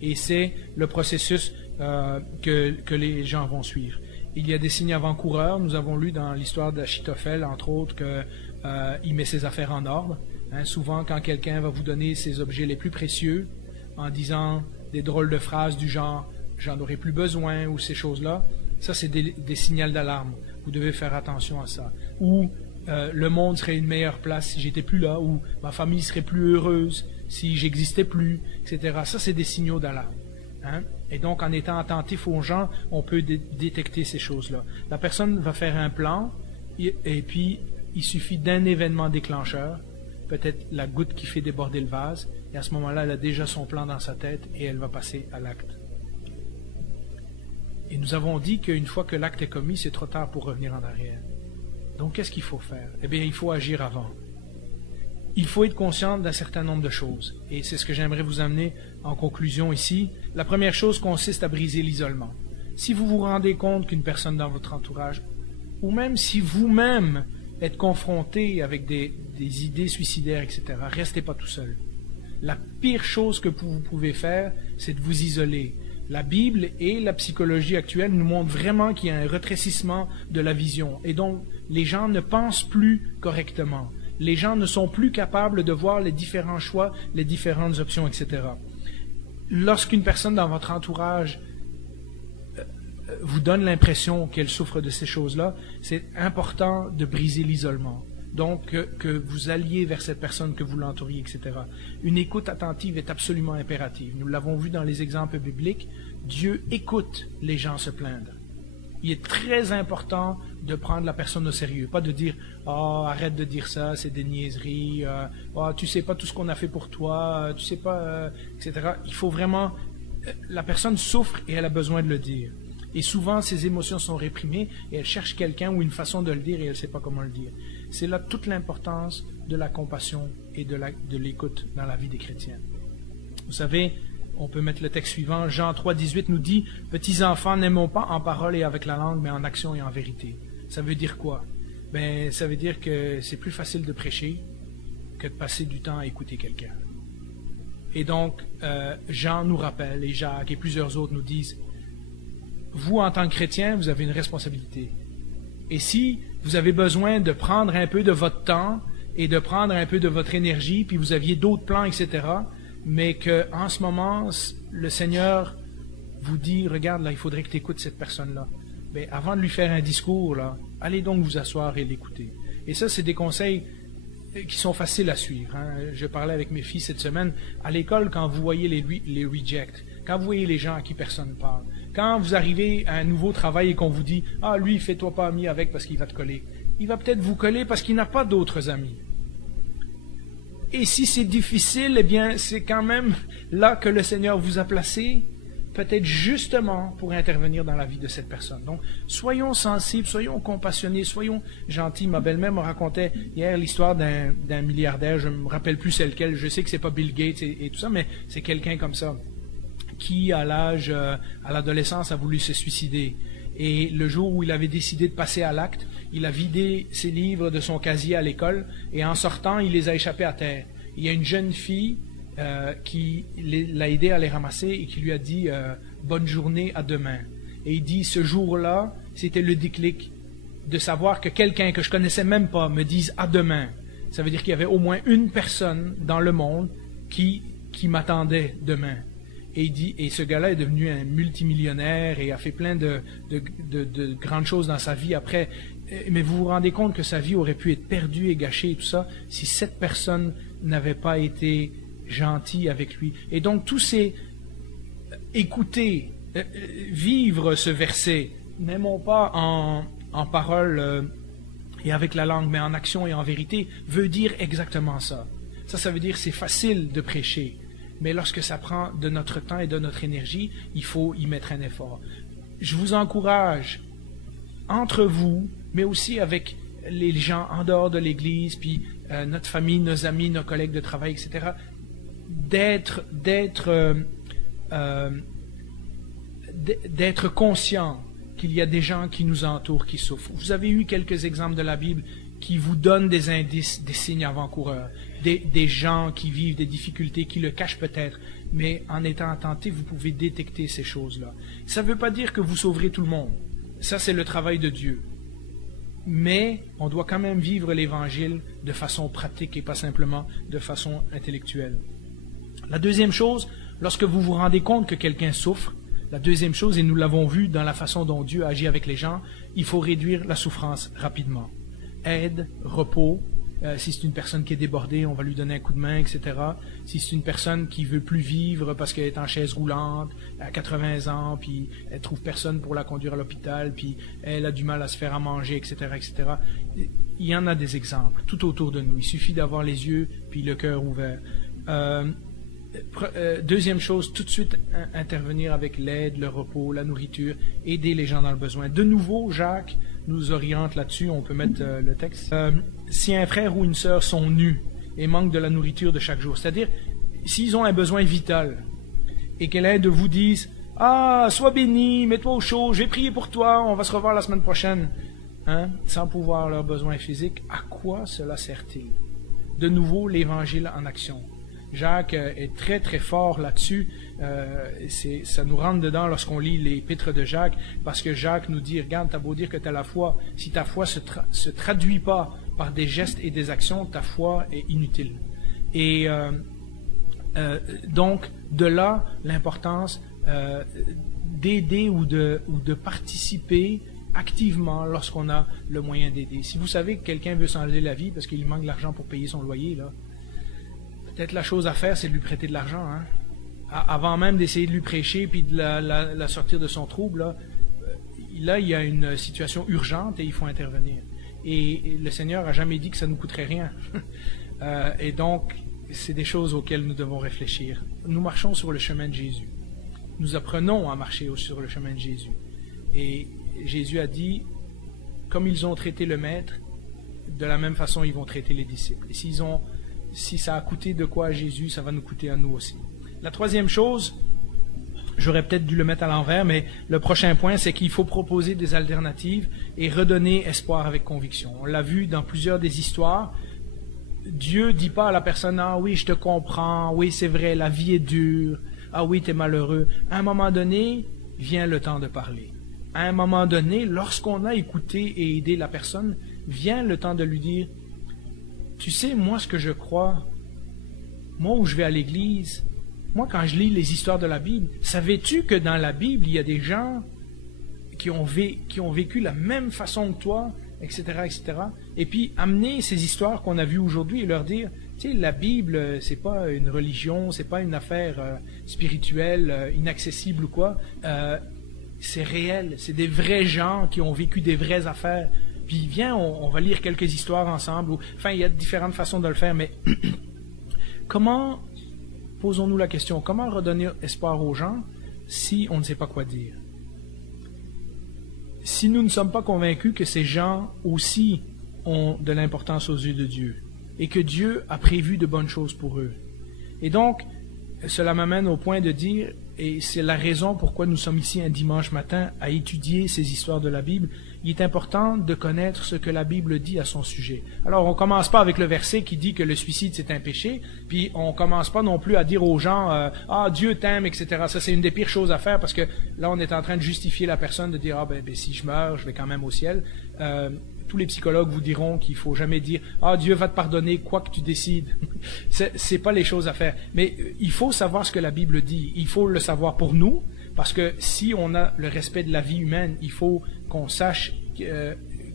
Et c'est le processus que les gens vont suivre. Il y a des signes avant-coureurs. Nous avons lu dans l'histoire d'Achitophel, entre autres, qu'il met ses affaires en ordre. Souvent, quand quelqu'un va vous donner ses objets les plus précieux, en disant des drôles de phrases du genre « j'en aurai plus besoin » ou ces choses-là, ça c'est des signaux d'alarme. Vous devez faire attention à ça. Ou le monde serait une meilleure place si j'étais plus là, ou ma famille serait plus heureuse si j'existais plus, etc. Ça c'est des signaux d'alarme. Et donc, en étant attentif aux gens, on peut détecter ces choses-là. La personne va faire un plan, et puis il suffit d'un événement déclencheur, peut-être la goutte qui fait déborder le vase, et à ce moment-là, elle a déjà son plan dans sa tête, et elle va passer à l'acte. Et nous avons dit qu'une fois que l'acte est commis, c'est trop tard pour revenir en arrière. Donc, qu'est-ce qu'il faut faire? Eh bien, il faut agir avant. Il faut être conscient d'un certain nombre de choses. Et c'est ce que j'aimerais vous amener en conclusion ici. La première chose consiste à briser l'isolement. Si vous vous rendez compte qu'une personne dans votre entourage, ou même si vous-même êtes confronté avec des idées suicidaires, etc., restez pas tout seul. La pire chose que vous pouvez faire, c'est de vous isoler. La Bible et la psychologie actuelle nous montrent vraiment qu'il y a un rétrécissement de la vision. Et donc, les gens ne pensent plus correctement. Les gens ne sont plus capables de voir les différents choix, les différentes options, etc. Lorsqu'une personne dans votre entourage vous donne l'impression qu'elle souffre de ces choses-là, c'est important de briser l'isolement. Donc, que vous alliez vers cette personne, que vous l'entouriez, etc. Une écoute attentive est absolument impérative. Nous l'avons vu dans les exemples bibliques. Dieu écoute les gens se plaindre. Il est très important de prendre la personne au sérieux, pas de dire « Ah, arrête de dire ça, c'est des niaiseries, tu sais pas tout ce qu'on a fait pour toi, tu sais pas, etc. » Il faut vraiment... La personne souffre et elle a besoin de le dire. Et souvent, ses émotions sont réprimées et elle cherche quelqu'un ou une façon de le dire et elle ne sait pas comment le dire. C'est là toute l'importance de la compassion et de l'écoute dans la vie des chrétiens. Vous savez, on peut mettre le texte suivant. Jean 3, 18 nous dit « Petits enfants, n'aimons pas en parole et avec la langue, mais en action et en vérité. » Ça veut dire quoi? Ben, ça veut dire que c'est plus facile de prêcher que de passer du temps à écouter quelqu'un. Et donc, Jean nous rappelle, et Jacques et plusieurs autres nous disent « Vous, en tant que chrétien, vous avez une responsabilité. Et si vous avez besoin de prendre un peu de votre temps et de prendre un peu de votre énergie, puis vous aviez d'autres plans, etc., mais qu'en ce moment, le Seigneur vous dit, regarde, là, il faudrait que tu écoutes cette personne-là. Bien, avant de lui faire un discours, là, allez donc vous asseoir et l'écouter. Et ça, c'est des conseils qui sont faciles à suivre. Hein. Je parlais avec mes filles cette semaine. À l'école, quand vous voyez les rejects, quand vous voyez les gens à qui personne ne parle, quand vous arrivez à un nouveau travail et qu'on vous dit « Ah, lui, fais-toi pas ami avec parce qu'il va te coller. » Il va peut-être vous coller parce qu'il n'a pas d'autres amis. Et si c'est difficile, eh bien, c'est quand même là que le Seigneur vous a placé, peut-être justement pour intervenir dans la vie de cette personne. Donc, soyons sensibles, soyons compassionnés, soyons gentils. Ma belle-mère me racontait hier l'histoire d'un milliardaire, je ne me rappelle plus c'est lequel, je sais que c'est pas Bill Gates et tout ça, mais c'est quelqu'un comme ça, qui à l'adolescence a voulu se suicider. Et le jour où il avait décidé de passer à l'acte, il a vidé ses livres de son casier à l'école et en sortant, il les a échappés à terre. Il y a une jeune fille qui l'a aidé à les ramasser et qui lui a dit « Bonne journée, à demain ». Et il dit, ce jour-là, c'était le déclic de savoir que quelqu'un que je connaissais même pas me dise « à demain ». Ça veut dire qu'il y avait au moins une personne dans le monde qui m'attendait demain. Et il dit, et ce gars-là est devenu un multimillionnaire et a fait plein de grandes choses dans sa vie après. Mais vous vous rendez compte que sa vie aurait pu être perdue et gâchée et tout ça si cette personne n'avait pas été gentille avec lui. Et donc tous ces écouter, vivre ce verset, n'aimons pas en parole et avec la langue, mais en action et en vérité, veut dire exactement ça. Ça veut dire c'est facile de prêcher. Mais lorsque ça prend de notre temps et de notre énergie, il faut y mettre un effort. Je vous encourage, entre vous, mais aussi avec les gens en dehors de l'Église, puis notre famille, nos amis, nos collègues de travail, etc., d'être conscient qu'il y a des gens qui nous entourent, qui souffrent. Vous avez eu quelques exemples de la Bible qui vous donnent des indices, des signes avant-coureurs, des gens qui vivent des difficultés, qui le cachent peut-être, mais en étant attentif, vous pouvez détecter ces choses-là. Ça ne veut pas dire que vous sauverez tout le monde. Ça, c'est le travail de Dieu. Mais on doit quand même vivre l'Évangile de façon pratique et pas simplement de façon intellectuelle. La deuxième chose, lorsque vous vous rendez compte que quelqu'un souffre, la deuxième chose, et nous l'avons vu dans la façon dont Dieu agit avec les gens, il faut réduire la souffrance rapidement. Aide, repos. Si c'est une personne qui est débordée, on va lui donner un coup de main, etc. Si c'est une personne qui veut plus vivre parce qu'elle est en chaise roulante, à 80 ans, puis elle trouve personne pour la conduire à l'hôpital, puis elle a du mal à se faire à manger, etc., etc. Il y en a des exemples tout autour de nous. Il suffit d'avoir les yeux puis le cœur ouvert. Deuxième chose, tout de suite intervenir avec l'aide, le repos, la nourriture, aider les gens dans le besoin. De nouveau, Jacques nous oriente là-dessus, on peut mettre le texte. Si un frère ou une sœur sont nus et manquent de la nourriture de chaque jour, c'est-à-dire s'ils ont un besoin vital et que l'un de vous dise « Ah, sois béni, mets-toi au chaud, je vais prier pour toi, on va se revoir la semaine prochaine. » Sans pouvoir leurs besoins physiques, à quoi cela sert-il? De nouveau, l'Évangile en action. Jacques est très très fort là-dessus. Ça nous rentre dedans lorsqu'on lit l'épître de Jacques, parce que Jacques nous dit, regarde, t'as beau dire que tu as la foi, si ta foi se traduit pas par des gestes et des actions, ta foi est inutile. Et donc, de là, l'importance d'aider ou de participer activement lorsqu'on a le moyen d'aider. Si vous savez que quelqu'un veut s'enlever la vie parce qu'il manque de l'argent pour payer son loyer, là, peut-être la chose à faire, c'est de lui prêter de l'argent. Hein? Avant même d'essayer de lui prêcher puis de la sortir de son trouble, là, il y a une situation urgente et il faut intervenir. Et le Seigneur n'a jamais dit que ça ne nous coûterait rien. Et donc, c'est des choses auxquelles nous devons réfléchir. Nous marchons sur le chemin de Jésus. Nous apprenons à marcher sur le chemin de Jésus. Et Jésus a dit, comme ils ont traité le Maître, de la même façon ils vont traiter les disciples. Et si ça a coûté de quoi à Jésus, ça va nous coûter à nous aussi. La troisième chose, j'aurais peut-être dû le mettre à l'envers, mais le prochain point, c'est qu'il faut proposer des alternatives et redonner espoir avec conviction. On l'a vu dans plusieurs des histoires. Dieu dit pas à la personne, ah oui, je te comprends, oui, c'est vrai, la vie est dure, ah oui, t'es malheureux. À un moment donné, vient le temps de parler. À un moment donné, lorsqu'on a écouté et aidé la personne, vient le temps de lui dire, tu sais, moi, ce que je crois, moi, où je vais à l'église, moi, quand je lis les histoires de la Bible, savais-tu que dans la Bible, il y a des gens qui ont vécu la même façon que toi, etc., etc. Et puis, amener ces histoires qu'on a vues aujourd'hui et leur dire, tu sais, la Bible, c'est pas une religion, c'est pas une affaire spirituelle, inaccessible ou quoi. C'est réel, c'est des vrais gens qui ont vécu des vraies affaires. Puis viens, on va lire quelques histoires ensemble. Enfin, il y a différentes façons de le faire, mais comment, posons-nous la question, comment redonner espoir aux gens si on ne sait pas quoi dire? Si nous ne sommes pas convaincus que ces gens aussi ont de l'importance aux yeux de Dieu et que Dieu a prévu de bonnes choses pour eux. Et donc, cela m'amène au point de dire, et c'est la raison pourquoi nous sommes ici un dimanche matin à étudier ces histoires de la Bible, il est important de connaître ce que la Bible dit à son sujet. Alors, on commence pas avec le verset qui dit que le suicide c'est un péché, puis on commence pas non plus à dire aux gens ah, Dieu t'aime, etc. Ça, c'est une des pires choses à faire parce que là, on est en train de justifier la personne, de dire ah ben si je meurs, je vais quand même au ciel. Tous les psychologues vous diront qu'il faut jamais dire « Ah, Dieu va te pardonner, quoi que tu décides. » C'est pas les choses à faire. Mais il faut savoir ce que la Bible dit. Il faut le savoir pour nous, parce que si on a le respect de la vie humaine, il faut qu'on sache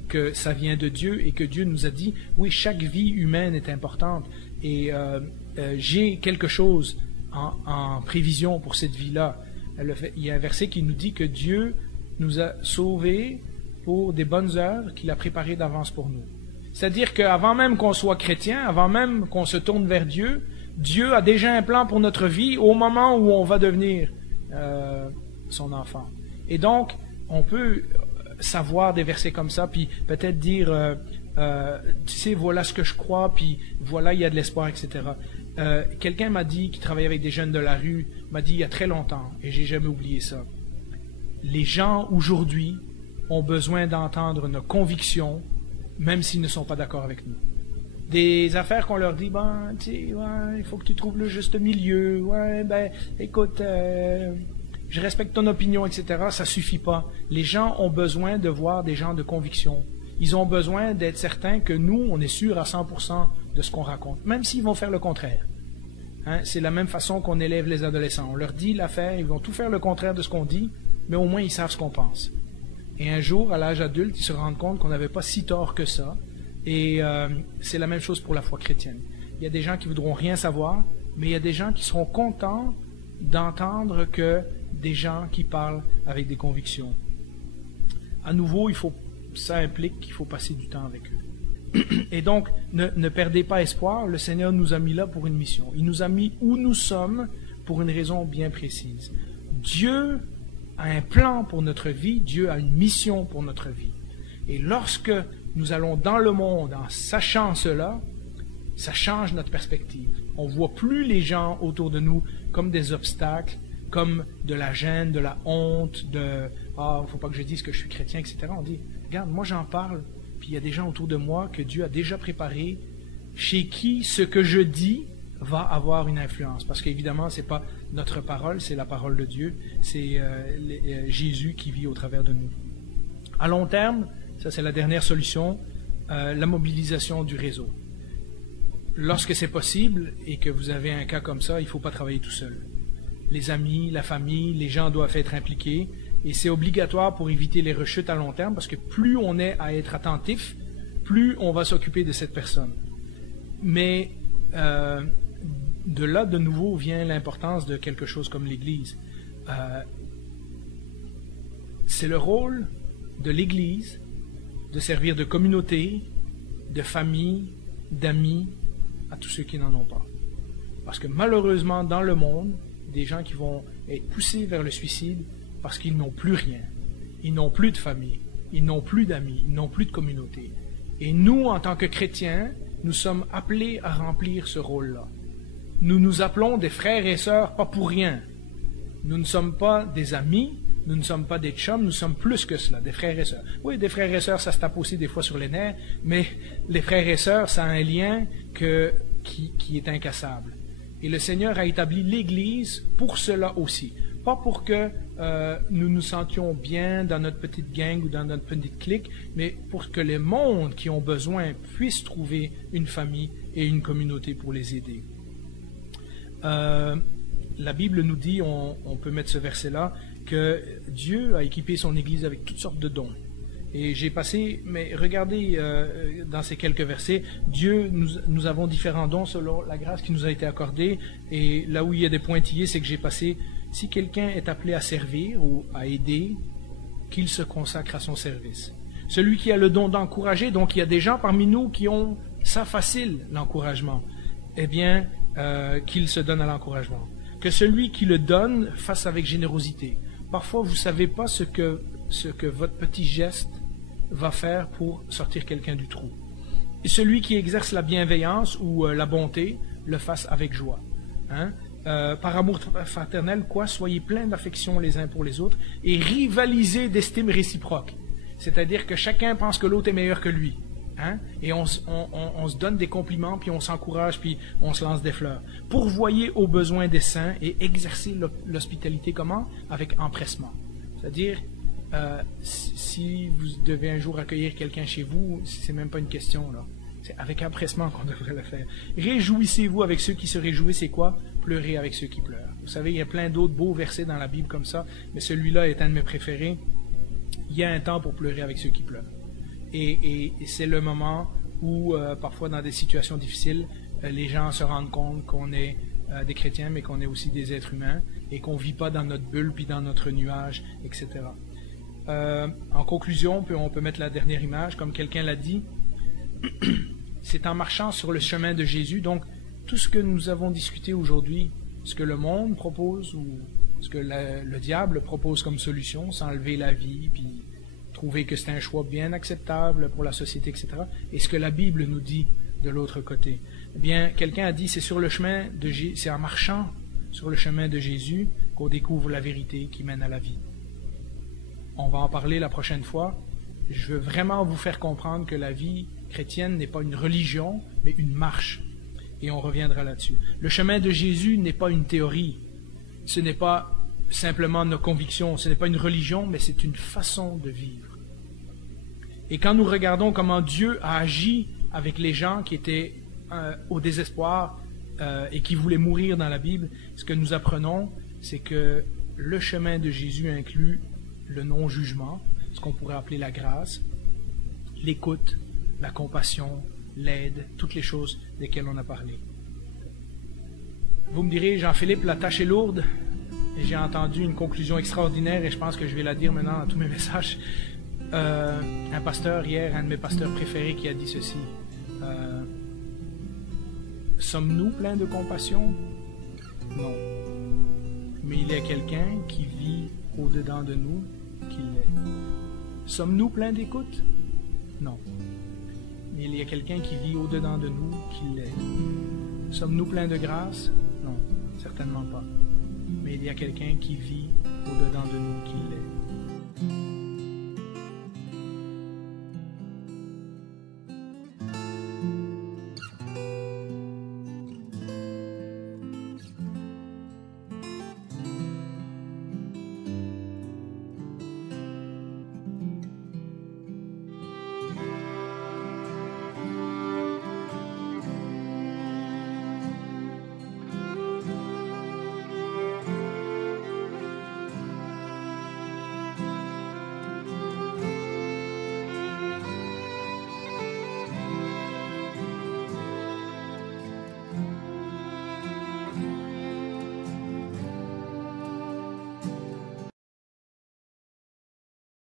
que ça vient de Dieu et que Dieu nous a dit « Oui, chaque vie humaine est importante. Et j'ai quelque chose en prévision pour cette vie-là. » Il y a un verset qui nous dit que Dieu nous a sauvés pour des bonnes œuvres qu'il a préparées d'avance pour nous. C'est-à-dire qu'avant même qu'on soit chrétien, avant même qu'on se tourne vers Dieu, Dieu a déjà un plan pour notre vie au moment où on va devenir son enfant. Et donc, on peut savoir des versets comme ça, puis peut-être dire, tu sais, voilà ce que je crois, puis voilà, il y a de l'espoir, etc. Quelqu'un m'a dit, qui travaillait avec des jeunes de la rue, m'a dit il y a très longtemps, et j'ai jamais oublié ça. Les gens aujourd'hui ont besoin d'entendre nos convictions, même s'ils ne sont pas d'accord avec nous. Des affaires qu'on leur dit, ben, tu sais, ouais, il faut que tu trouves le juste milieu, ouais, ben, écoute, je respecte ton opinion, etc., ça suffit pas. Les gens ont besoin de voir des gens de conviction. Ils ont besoin d'être certains que nous, on est sûr à 100% de ce qu'on raconte, même s'ils vont faire le contraire. Hein, c'est la même façon qu'on élève les adolescents. On leur dit l'affaire, ils vont tout faire le contraire de ce qu'on dit, mais au moins ils savent ce qu'on pense. Et un jour, à l'âge adulte, ils se rendent compte qu'on n'avait pas si tort que ça. Et c'est la même chose pour la foi chrétienne. Il y a des gens qui voudront rien savoir, mais il y a des gens qui seront contents d'entendre que des gens qui parlent avec des convictions. À nouveau, ça implique qu'il faut passer du temps avec eux. Et donc, ne perdez pas espoir, le Seigneur nous a mis là pour une mission. Il nous a mis où nous sommes pour une raison bien précise. Dieu a un plan pour notre vie, Dieu a une mission pour notre vie. Et lorsque nous allons dans le monde en sachant cela, ça change notre perspective. On ne voit plus les gens autour de nous comme des obstacles, comme de la gêne, de la honte, de « Ah, il ne faut pas que je dise que je suis chrétien, etc. » On dit « Regarde, moi j'en parle, puis il y a des gens autour de moi que Dieu a déjà préparés, chez qui ce que je dis va avoir une influence. » Parce qu'évidemment, ce n'est pas notre parole, c'est la parole de Dieu. C'est Jésus qui vit au travers de nous. À long terme, ça c'est la dernière solution, la mobilisation du réseau. Lorsque c'est possible et que vous avez un cas comme ça, il ne faut pas travailler tout seul. Les amis, la famille, les gens doivent être impliqués et c'est obligatoire pour éviter les rechutes à long terme parce que plus on est à être attentif, plus on va s'occuper de cette personne. Mais de là, de nouveau, vient l'importance de quelque chose comme l'Église. C'est le rôle de l'Église de servir de communauté, de famille, d'amis à tous ceux qui n'en ont pas. Parce que malheureusement, dans le monde, des gens qui vont être poussés vers le suicide parce qu'ils n'ont plus rien. Ils n'ont plus de famille, ils n'ont plus d'amis, ils n'ont plus de communauté. Et nous, en tant que chrétiens, nous sommes appelés à remplir ce rôle-là. Nous nous appelons des frères et sœurs pas pour rien. Nous ne sommes pas des amis, nous ne sommes pas des chums, nous sommes plus que cela, des frères et sœurs. Oui, des frères et sœurs, ça se tape aussi des fois sur les nerfs, mais les frères et sœurs, ça a un lien qui est incassable. Et le Seigneur a établi l'Église pour cela aussi. Pas pour que nous nous sentions bien dans notre petite gang ou dans notre petite clique, mais pour que les mondes qui ont besoin puissent trouver une famille et une communauté pour les aider. La Bible nous dit, on peut mettre ce verset-là, que Dieu a équipé son Église avec toutes sortes de dons. Et j'ai passé, mais regardez dans ces quelques versets, nous avons différents dons selon la grâce qui nous a été accordée. Et là où il y a des pointillés, c'est que j'ai passé, si quelqu'un est appelé à servir ou à aider, qu'il se consacre à son service. Celui qui a le don d'encourager, donc il y a des gens parmi nous qui ont ça facile, l'encouragement, eh bien, qu'il se donne à l'encouragement. Que celui qui le donne fasse avec générosité. Parfois, vous ne savez pas ce que votre petit geste va faire pour sortir quelqu'un du trou. Et celui qui exerce la bienveillance ou la bonté, le fasse avec joie. Hein? Par amour fraternel, soyez pleins d'affection les uns pour les autres et rivalisez d'estime réciproque. C'est-à-dire que chacun pense que l'autre est meilleur que lui. Hein? Et on se donne des compliments, puis on s'encourage, puis on se lance des fleurs. Pourvoyez aux besoins des saints et exercez l'hospitalité comment? Avec empressement. C'est-à-dire, si vous devez un jour accueillir quelqu'un chez vous, c'est même pas une question, là. C'est avec empressement qu'on devrait le faire. Réjouissez-vous avec ceux qui se réjouissent, c'est quoi? Pleurez avec ceux qui pleurent. Vous savez, il y a plein d'autres beaux versets dans la Bible comme ça, mais celui-là est un de mes préférés. Il y a un temps pour pleurer avec ceux qui pleurent. Et c'est le moment où, parfois dans des situations difficiles, les gens se rendent compte qu'on est des chrétiens, mais qu'on est aussi des êtres humains, et qu'on ne vit pas dans notre bulle, puis dans notre nuage, etc. En conclusion, on peut mettre la dernière image, comme quelqu'un l'a dit, c'est en marchant sur le chemin de Jésus, donc tout ce que nous avons discuté aujourd'hui, ce que le monde propose, ou ce que le diable propose comme solution, s'enlever la vie, puis trouver que c'est un choix bien acceptable pour la société, etc. Et ce que la Bible nous dit de l'autre côté. Eh bien, quelqu'un a dit, c'est en marchant sur le chemin de Jésus qu'on découvre la vérité qui mène à la vie. On va en parler la prochaine fois. Je veux vraiment vous faire comprendre que la vie chrétienne n'est pas une religion, mais une marche. Et on reviendra là-dessus. Le chemin de Jésus n'est pas une théorie. Ce n'est pas simplement nos convictions. Ce n'est pas une religion, mais c'est une façon de vivre. Et quand nous regardons comment Dieu a agi avec les gens qui étaient au désespoir et qui voulaient mourir dans la Bible, ce que nous apprenons, c'est que le chemin de Jésus inclut le non-jugement, ce qu'on pourrait appeler la grâce, l'écoute, la compassion, l'aide, toutes les choses desquelles on a parlé. Vous me direz, Jean-Philippe, la tâche est lourde, et j'ai entendu une conclusion extraordinaire, et je pense que je vais la dire maintenant dans tous mes messages. Un pasteur hier, un de mes pasteurs préférés, qui a dit ceci. Sommes-nous pleins de compassion? Non. Mais il y a quelqu'un qui vit au-dedans de nous qui l'est. Sommes-nous pleins d'écoute? Non. Mais il y a quelqu'un qui vit au-dedans de nous qui l'est. Sommes-nous pleins de grâce? Non, certainement pas. Mais il y a quelqu'un qui vit au-dedans de nous qui l'est.